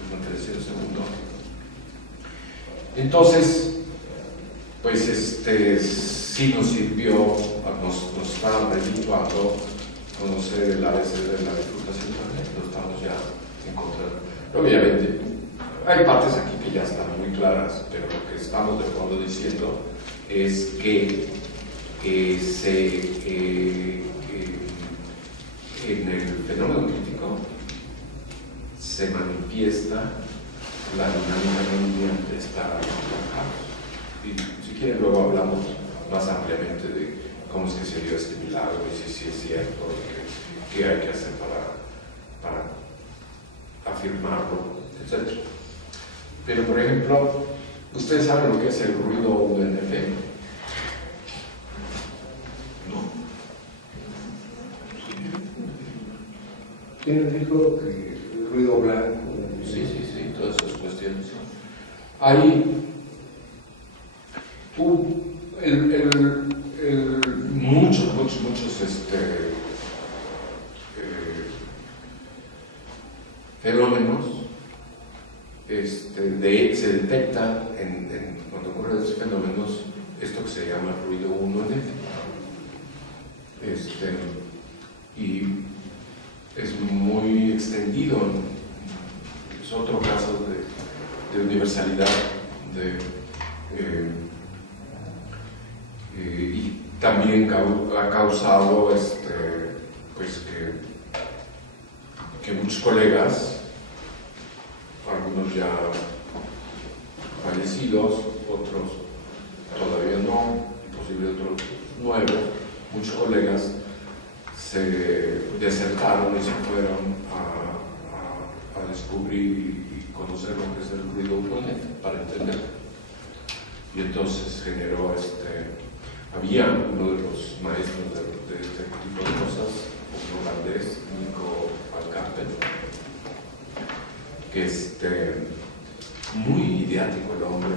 una tercera segundo. Entonces, pues sí nos sirvió, nos está redituando conocer el ABC de la bifurcación tangente, lo estamos ya encontrando. Obviamente, hay partes aquí que ya están muy claras, pero lo que estamos de fondo diciendo es que en el fenómeno crítico se manifiesta la dinámica mundial está caos. Y si quieren luego hablamos más ampliamente de cómo es que se dio este milagro y si es cierto, qué hay que hacer para afirmarlo, etc. Pero por ejemplo, ¿ustedes saben lo que es el ruido UNF? ¿No? ¿Quién dijo que el ruido blanco? Sí, todas esas cuestiones. Hay muchos fenómenos se detecta cuando ocurren esos fenómenos esto que se llama ruido 1NF. Y es muy extendido, es otro caso de universalidad y también ha causado pues que muchos colegas, algunos ya fallecidos, otros todavía no, posible otros nuevos, muchos colegas se desertaron y se fueron a descubrir y conocer lo que es el ruido UNF para entenderlo. Y entonces generó había uno de los maestros de este tipo de cosas, un holandés, Nico van Kampen, que muy idiático el hombre,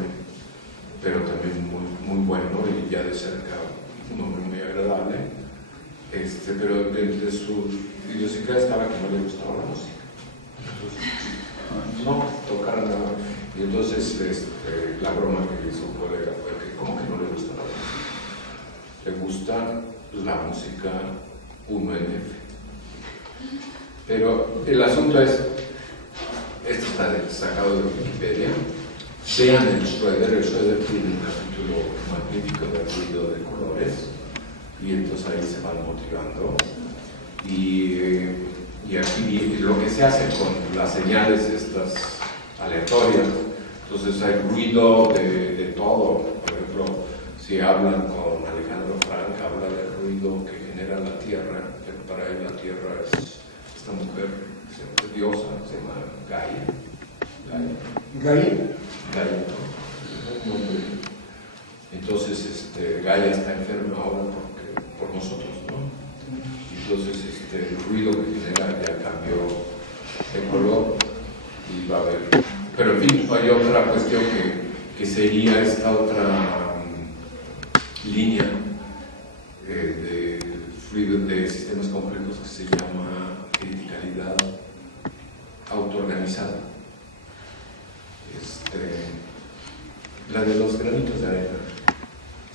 pero también muy bueno y ya de cerca un hombre muy agradable, pero de su idiosincrasia estaba que no le gustaba la música. Entonces, no tocar nada. Y entonces la broma que hizo un colega fue que ¿cómo que no le gusta la música? Le gusta la música 1NF. Pero el asunto es, esto está sacado de Wikipedia, vean el Schroeder tiene un capítulo magnífico de ruido de colores, y entonces ahí se van motivando. Y aquí lo que se hace con las señales estas aleatorias, entonces hay ruido de todo. Por ejemplo, si hablan con Alejandro Frank, habla del ruido que genera la Tierra, pero para él la Tierra es esta mujer diosa, se llama Gaia. Gaia, ¿no? Entonces Gaia está enferma ahora por nosotros, ¿no? Entonces el ruido que genera ya cambió de color y va a haber. Pero en fin, hay otra cuestión que sería esta otra línea de fluido de sistemas complejos que se llama criticalidad autoorganizada. La de los granitos de arena,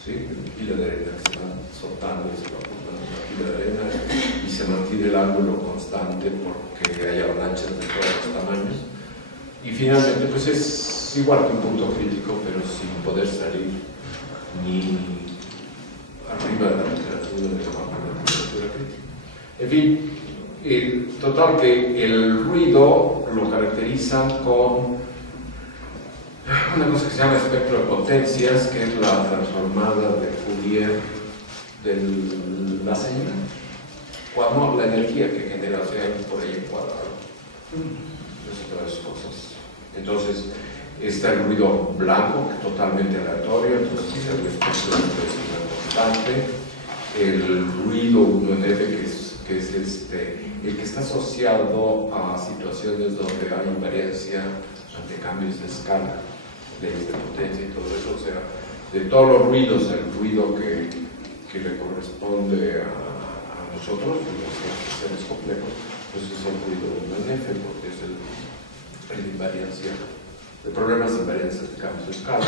¿sí? Pila de arena que se van soltando y se va juntando la pila de arena y se mantiene el ángulo constante porque hay avalanchas de todos los tamaños. Y finalmente, pues es igual que un punto crítico, pero sin poder salir ni arriba de la temperatura ni abajo de la temperatura crítica. En fin, total que el ruido lo caracterizan con una cosa que se llama espectro de potencias, que es la transformada de Fourier de la señal. Cuando la energía que genera, o sea, por ahí cuadrado. Esas cosas. Entonces, está el ruido blanco, que es totalmente aleatorio, entonces el espectro es una constante, el ruido 1NF, que es el que está asociado a situaciones donde hay invariancia ante cambios de escala, leyes de potencia y todo eso, o sea, de todos los ruidos, el ruido que le corresponde a nosotros, los seres complejos, pues es el ruido 1NF, porque es el invariancia, de problemas de invariancia de cambios de escala.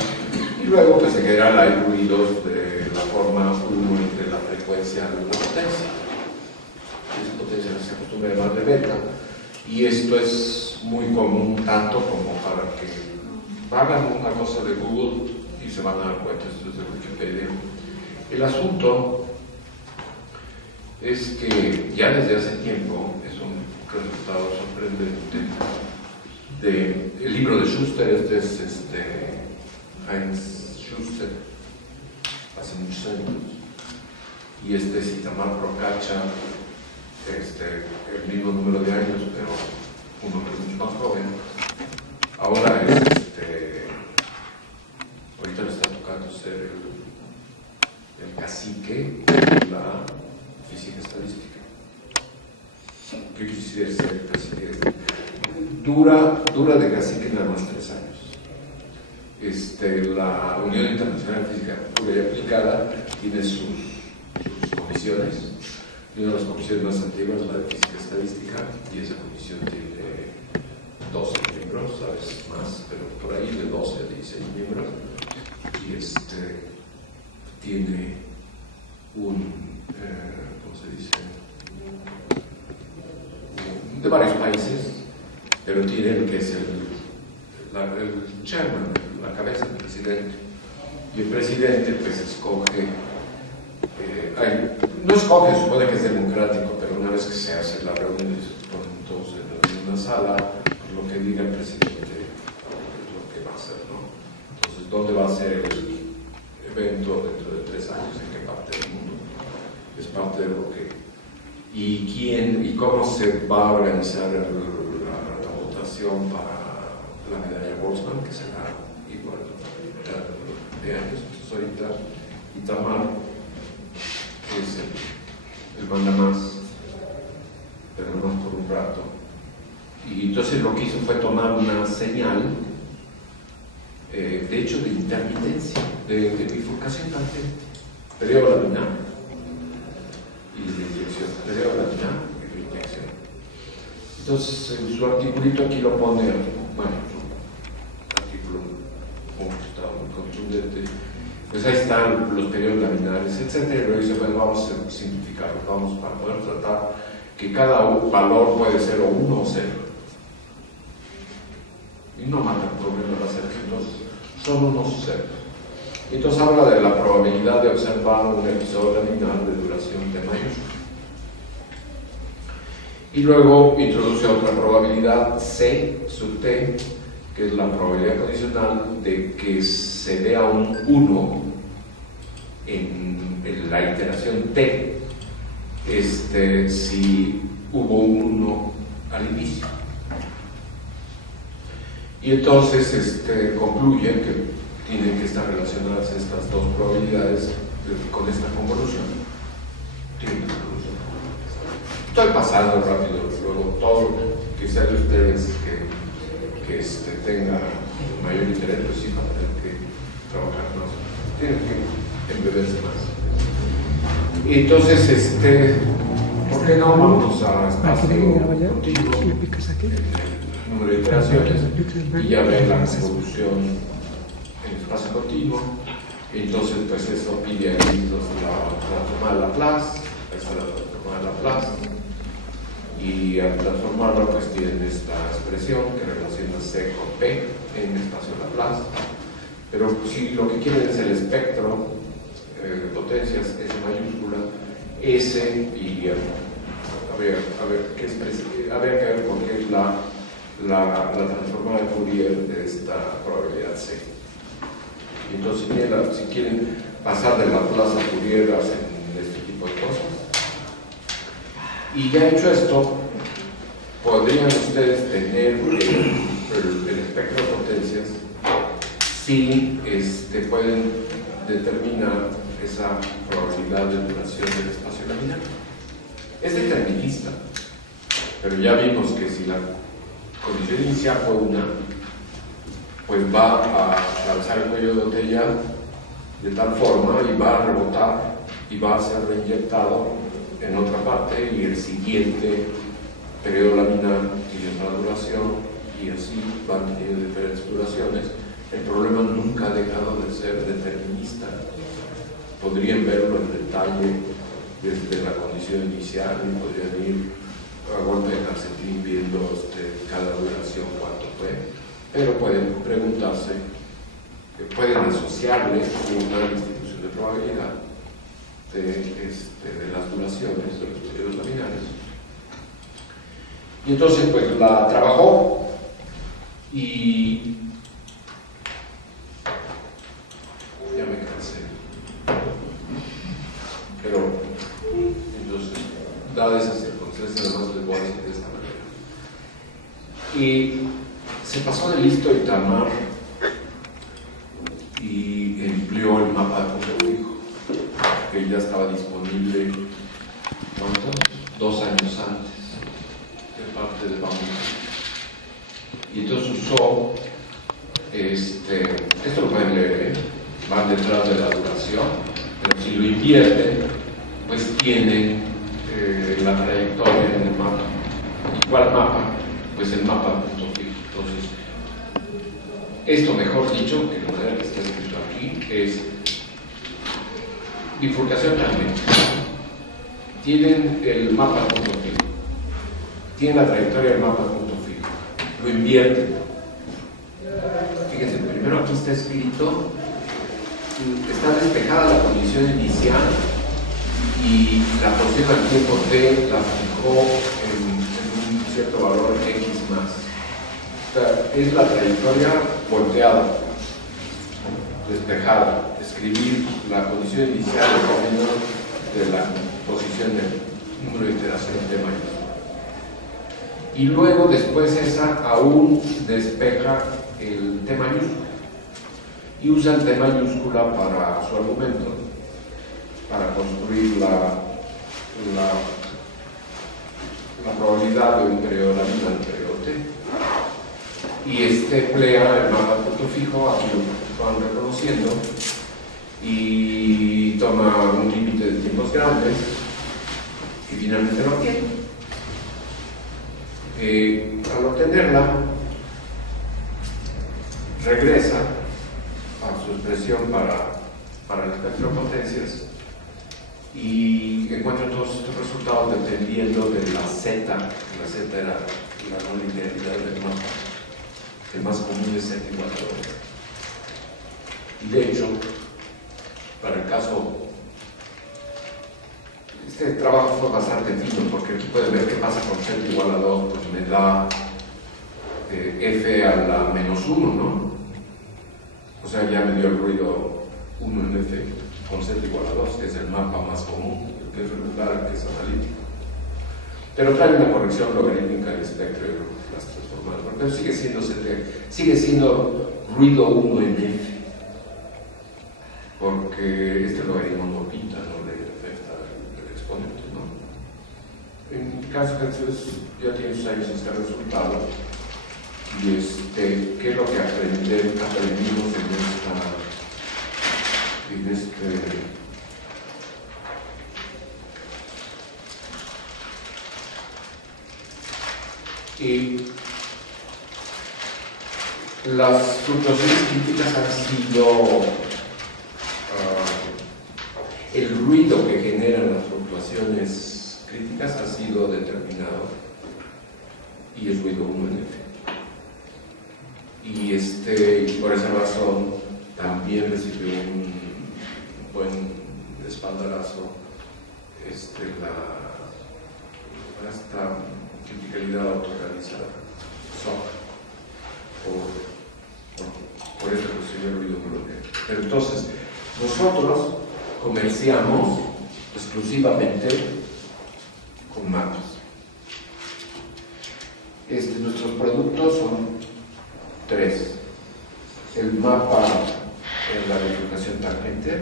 Y luego, pues en general hay ruidos de la forma 1 de la frecuencia de una potencia. Esa potencia se acostumbra a llamar de beta, y esto es muy común tanto como para que hagan una cosa de Google y se van a dar cuenta, esto es de Wikipedia. El asunto es que ya desde hace tiempo, es un resultado sorprendente, el libro de Schuster, es Heinz Schuster, hace muchos años, y es Itamar Procacha, el mismo número de años, pero un hombre mucho más joven. Ahora ahorita le está tocando ser el cacique de la física estadística. ¿Qué quisiera ser el cacique? Dura de cacique nada más 3 años. La Unión Internacional de Física Pura y Aplicada tiene sus comisiones, y una de las comisiones más antiguas es la de Física Estadística, y esa comisión tiene 12 miembros, sabes más, pero por ahí de 12 a 16 miembros, y tiene ¿cómo se dice? De varios países, pero tiene el que es el chairman, la cabeza del presidente, y el presidente pues escoge, no escoge, supone que es democrático, pero una vez que se hace la reunión y se ponen todos en una sala, pues lo que diga el presidente es lo que va a hacer, ¿no? Entonces, ¿dónde va a ser el evento dentro de 3 años? ¿En qué parte del mundo? Es parte de lo que... ¿Y quién y cómo se va a organizar la votación para la medalla Boltzmann, que será igual de años? Entonces ahorita Itamar es el mandamás, pero no por un rato. Y entonces lo que hizo fue tomar una señal, de hecho de intermitencia, de bifurcación tangente, periodo laminar y de inyección, periodo laminar y de inyección. Entonces en su articulito aquí lo pone, bueno, un artículo muy contundente. Pues ahí están los periodos laminares, etc. Y luego dice, bueno, vamos a simplificarlo, vamos para poder tratar que cada valor puede ser o 1 o 0. Y no mata el problema de las ceros, entonces son unos ceros. Entonces habla de la probabilidad de observar un episodio laminar de duración T mayúscula. Y luego introduce otra probabilidad, C sub T, que es la probabilidad condicional de que se vea un 1 en la iteración T, si hubo un 1 al inicio. Y entonces concluye que tienen que estar relacionadas estas dos probabilidades con esta convolución. Tienen que convolución. Estoy pasando rápido, luego todo que sea de ustedes que tenga mayor interés, pues sí va a tener que trabajar más, tienen que embeberse más. Y entonces, ¿por qué no vamos a espacio continuo, número de iteraciones, y ya ven la evolución en espacio continuo? Entonces, pues eso pide ahí la transformada de Laplace, esa es la transformada de Laplace. Y al transformarla pues tienen esta expresión que relaciona C con P en espacio Laplace, pero si lo que quieren es el espectro de potencias S mayúscula, S y habría que ver por qué la transformada de Fourier de esta probabilidad C. Y entonces si quieren pasar de Laplace a Fourier hacen este tipo de cosas. Y ya hecho esto, podrían ustedes tener el espectro de potencias si pueden determinar esa probabilidad de duración del espacio laminar. Es determinista, pero ya vimos que si la condición inicial fue una, pues va a alzar el cuello de botella de tal forma y va a rebotar y va a ser reinyectado en otra parte, y el siguiente periodo laminar tiene otra duración, y así van teniendo diferentes duraciones. El problema nunca ha dejado de ser determinista. Podrían verlo en detalle desde la condición inicial y podrían ir a golpe de calcetín viendo cada duración cuánto fue, pero pueden preguntarse, pueden asociarle una distribución de probabilidad de las duraciones de los periodos laminares. Y entonces pues la trabajó y ya me cansé, pero entonces, dadas esas circunstancias, además les voy a decir de esta manera. Y se pasó de listo Itamar y empleó el mapa de punto fijo, que ya estaba disponible, ¿cuánto? 2 años antes, de parte de Bauman. Y entonces usó, esto lo pueden leer, van detrás de la duración, pero si lo invierten, pues tienen la trayectoria en el mapa. ¿Y cuál mapa? Pues el mapa punto fijo. Entonces, esto, mejor dicho, que la manera que está escrito aquí, es bifurcación tangente. Tienen el mapa punto fijo, tienen la trayectoria del mapa punto fijo, lo invierten. Fíjense, primero aquí está escrito, está despejada la condición inicial y la posición al tiempo t la fijó en un cierto valor x más. O sea, es la trayectoria volteada, despejada. Escribir la condición inicial dependiendo de la posición del número de iteración t mayúscula. Y luego, después, esa aún despeja el t mayúscula y usa el t mayúscula para su argumento, para construir la probabilidad de un periodo laminar del periodo t. Y emplea el mapa punto fijo, aquí lo van reconociendo, y toma un límite de tiempos grandes y finalmente lo obtiene. Al obtenerla, regresa a su expresión para el espectro de potencias y encuentra todos estos resultados dependiendo de la z. La z era la no linealidad del mapa. El más común es z igual a 2. Y de hecho, para el caso, este trabajo fue bastante fino, porque tú puedes ver qué pasa con z igual a 2, pues me da f a la menos 1, ¿no? O sea, ya me dio el ruido 1 en f con z igual a 2, que es el mapa más común, el que es regular, el que es analítico. Pero trae una corrección logarítmica del espectro de las transformadas, pero sigue siendo ruido 1 en f, porque este logaritmo no pinta, no le afecta el exponente, ¿no? En caso que entonces ya tiene 6 años este resultado, y ¿qué es lo que aprendimos y las fluctuaciones críticas han sido el ruido que generan las fluctuaciones críticas ha sido determinado y es ruido 1 en f. Y por esa razón también recibió un buen espaldarazo esta criticalidad autorrealizada por este posible ruido bloqueo. Pero entonces, nosotros comerciamos exclusivamente con mapas. Nuestros productos son 3. El mapa en la bifurcación tangente,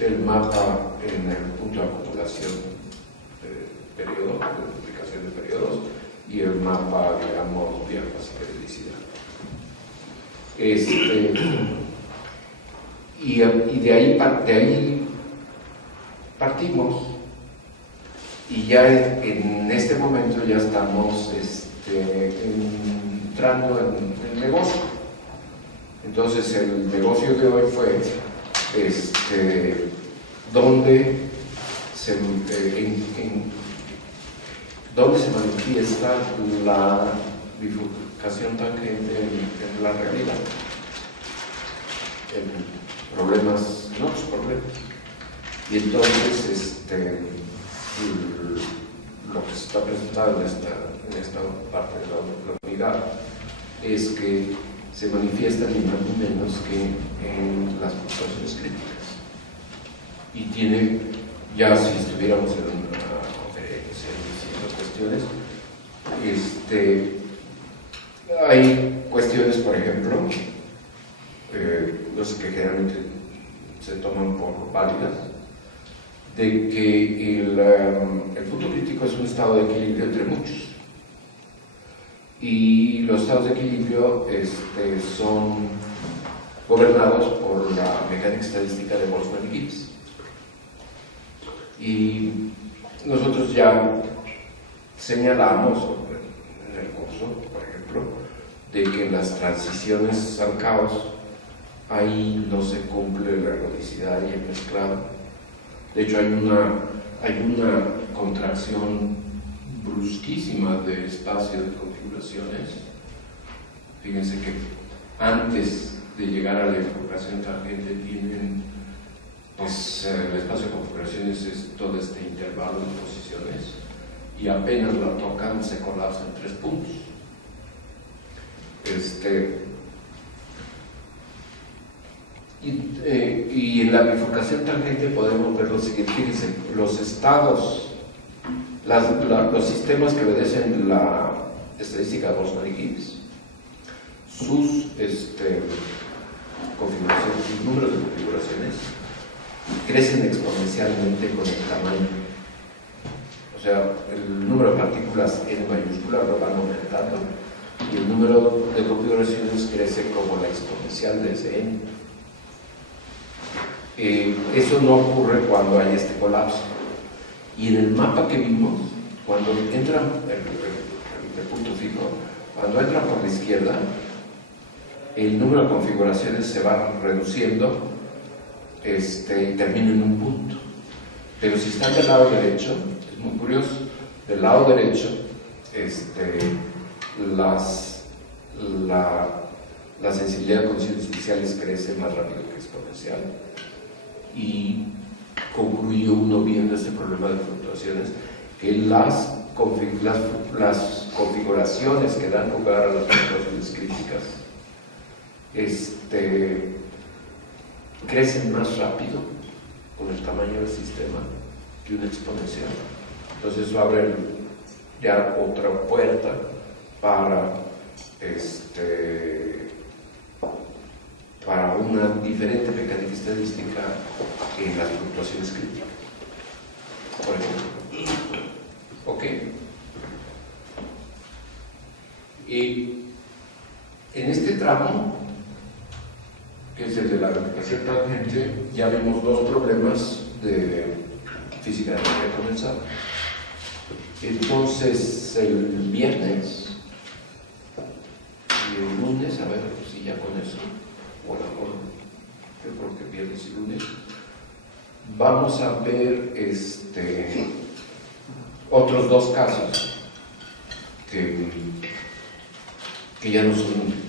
el mapa en el punto de acumulación de periodos, de duplicación de periodos, y el mapa, digamos, vía fase periodicidad. Y de ahí partimos, y ya en este momento ya estamos entrando en el negocio. Entonces el negocio de hoy fue donde se manifiesta la bifurcación tangente en la realidad, en problemas, en otros problemas. Y entonces lo que se está presentado en esta parte de la unidad es que se manifiesta ni más ni menos que en las fluctuaciones críticas. Y tiene, ya si estuviéramos en una conferencia diciendo cuestiones, hay cuestiones, por ejemplo, los que generalmente se toman por válidas, de que el punto crítico es un estado de equilibrio entre muchos. Y los estados de equilibrio son gobernados por la mecánica estadística de Boltzmann y Gibbs. Y nosotros ya señalamos en el curso, por ejemplo, de que en las transiciones al caos ahí no se cumple la ergodicidad y el mezclado. De hecho, hay una contracción brusquísima del espacio de configuraciones. Fíjense que antes de llegar a la bifurcación tangente tienen, pues, el espacio de configuraciones es todo este intervalo de posiciones, y apenas la tocan se colapsa en 3 puntos. Y en la bifurcación tangente podemos ver lo siguiente. Fíjense, los estados, los sistemas que obedecen la estadística de Boltzmann y Gibbs, sus configuraciones, sus números de configuraciones crecen exponencialmente con el tamaño. O sea, el número de partículas n mayúscula lo van aumentando, y el número de configuraciones crece como la exponencial de ese n. Eso no ocurre cuando hay este colapso. Y en el mapa que vimos, cuando entra el punto fijo, cuando entra por la izquierda, el número de configuraciones se va reduciendo y termina en un punto. Pero si está del lado derecho, es muy curioso, del lado derecho la sensibilidad de condiciones especiales crece más rápido que exponencial, y concluyó uno viendo este problema de fluctuaciones que las configuraciones que dan lugar a las fluctuaciones críticas crecen más rápido con el tamaño del sistema que una exponencial. Entonces eso abre ya otra puerta para una diferente mecánica estadística en las fluctuaciones críticas, por ejemplo. ¿Ok? Y en este tramo, que es el de la bifurcación tangente, ya vimos 2 problemas de física de energía condensada. Entonces, el viernes y el lunes, a ver si ya con eso, o a lo mejor, yo creo que viernes y lunes, vamos a ver otros 2 casos que ya no son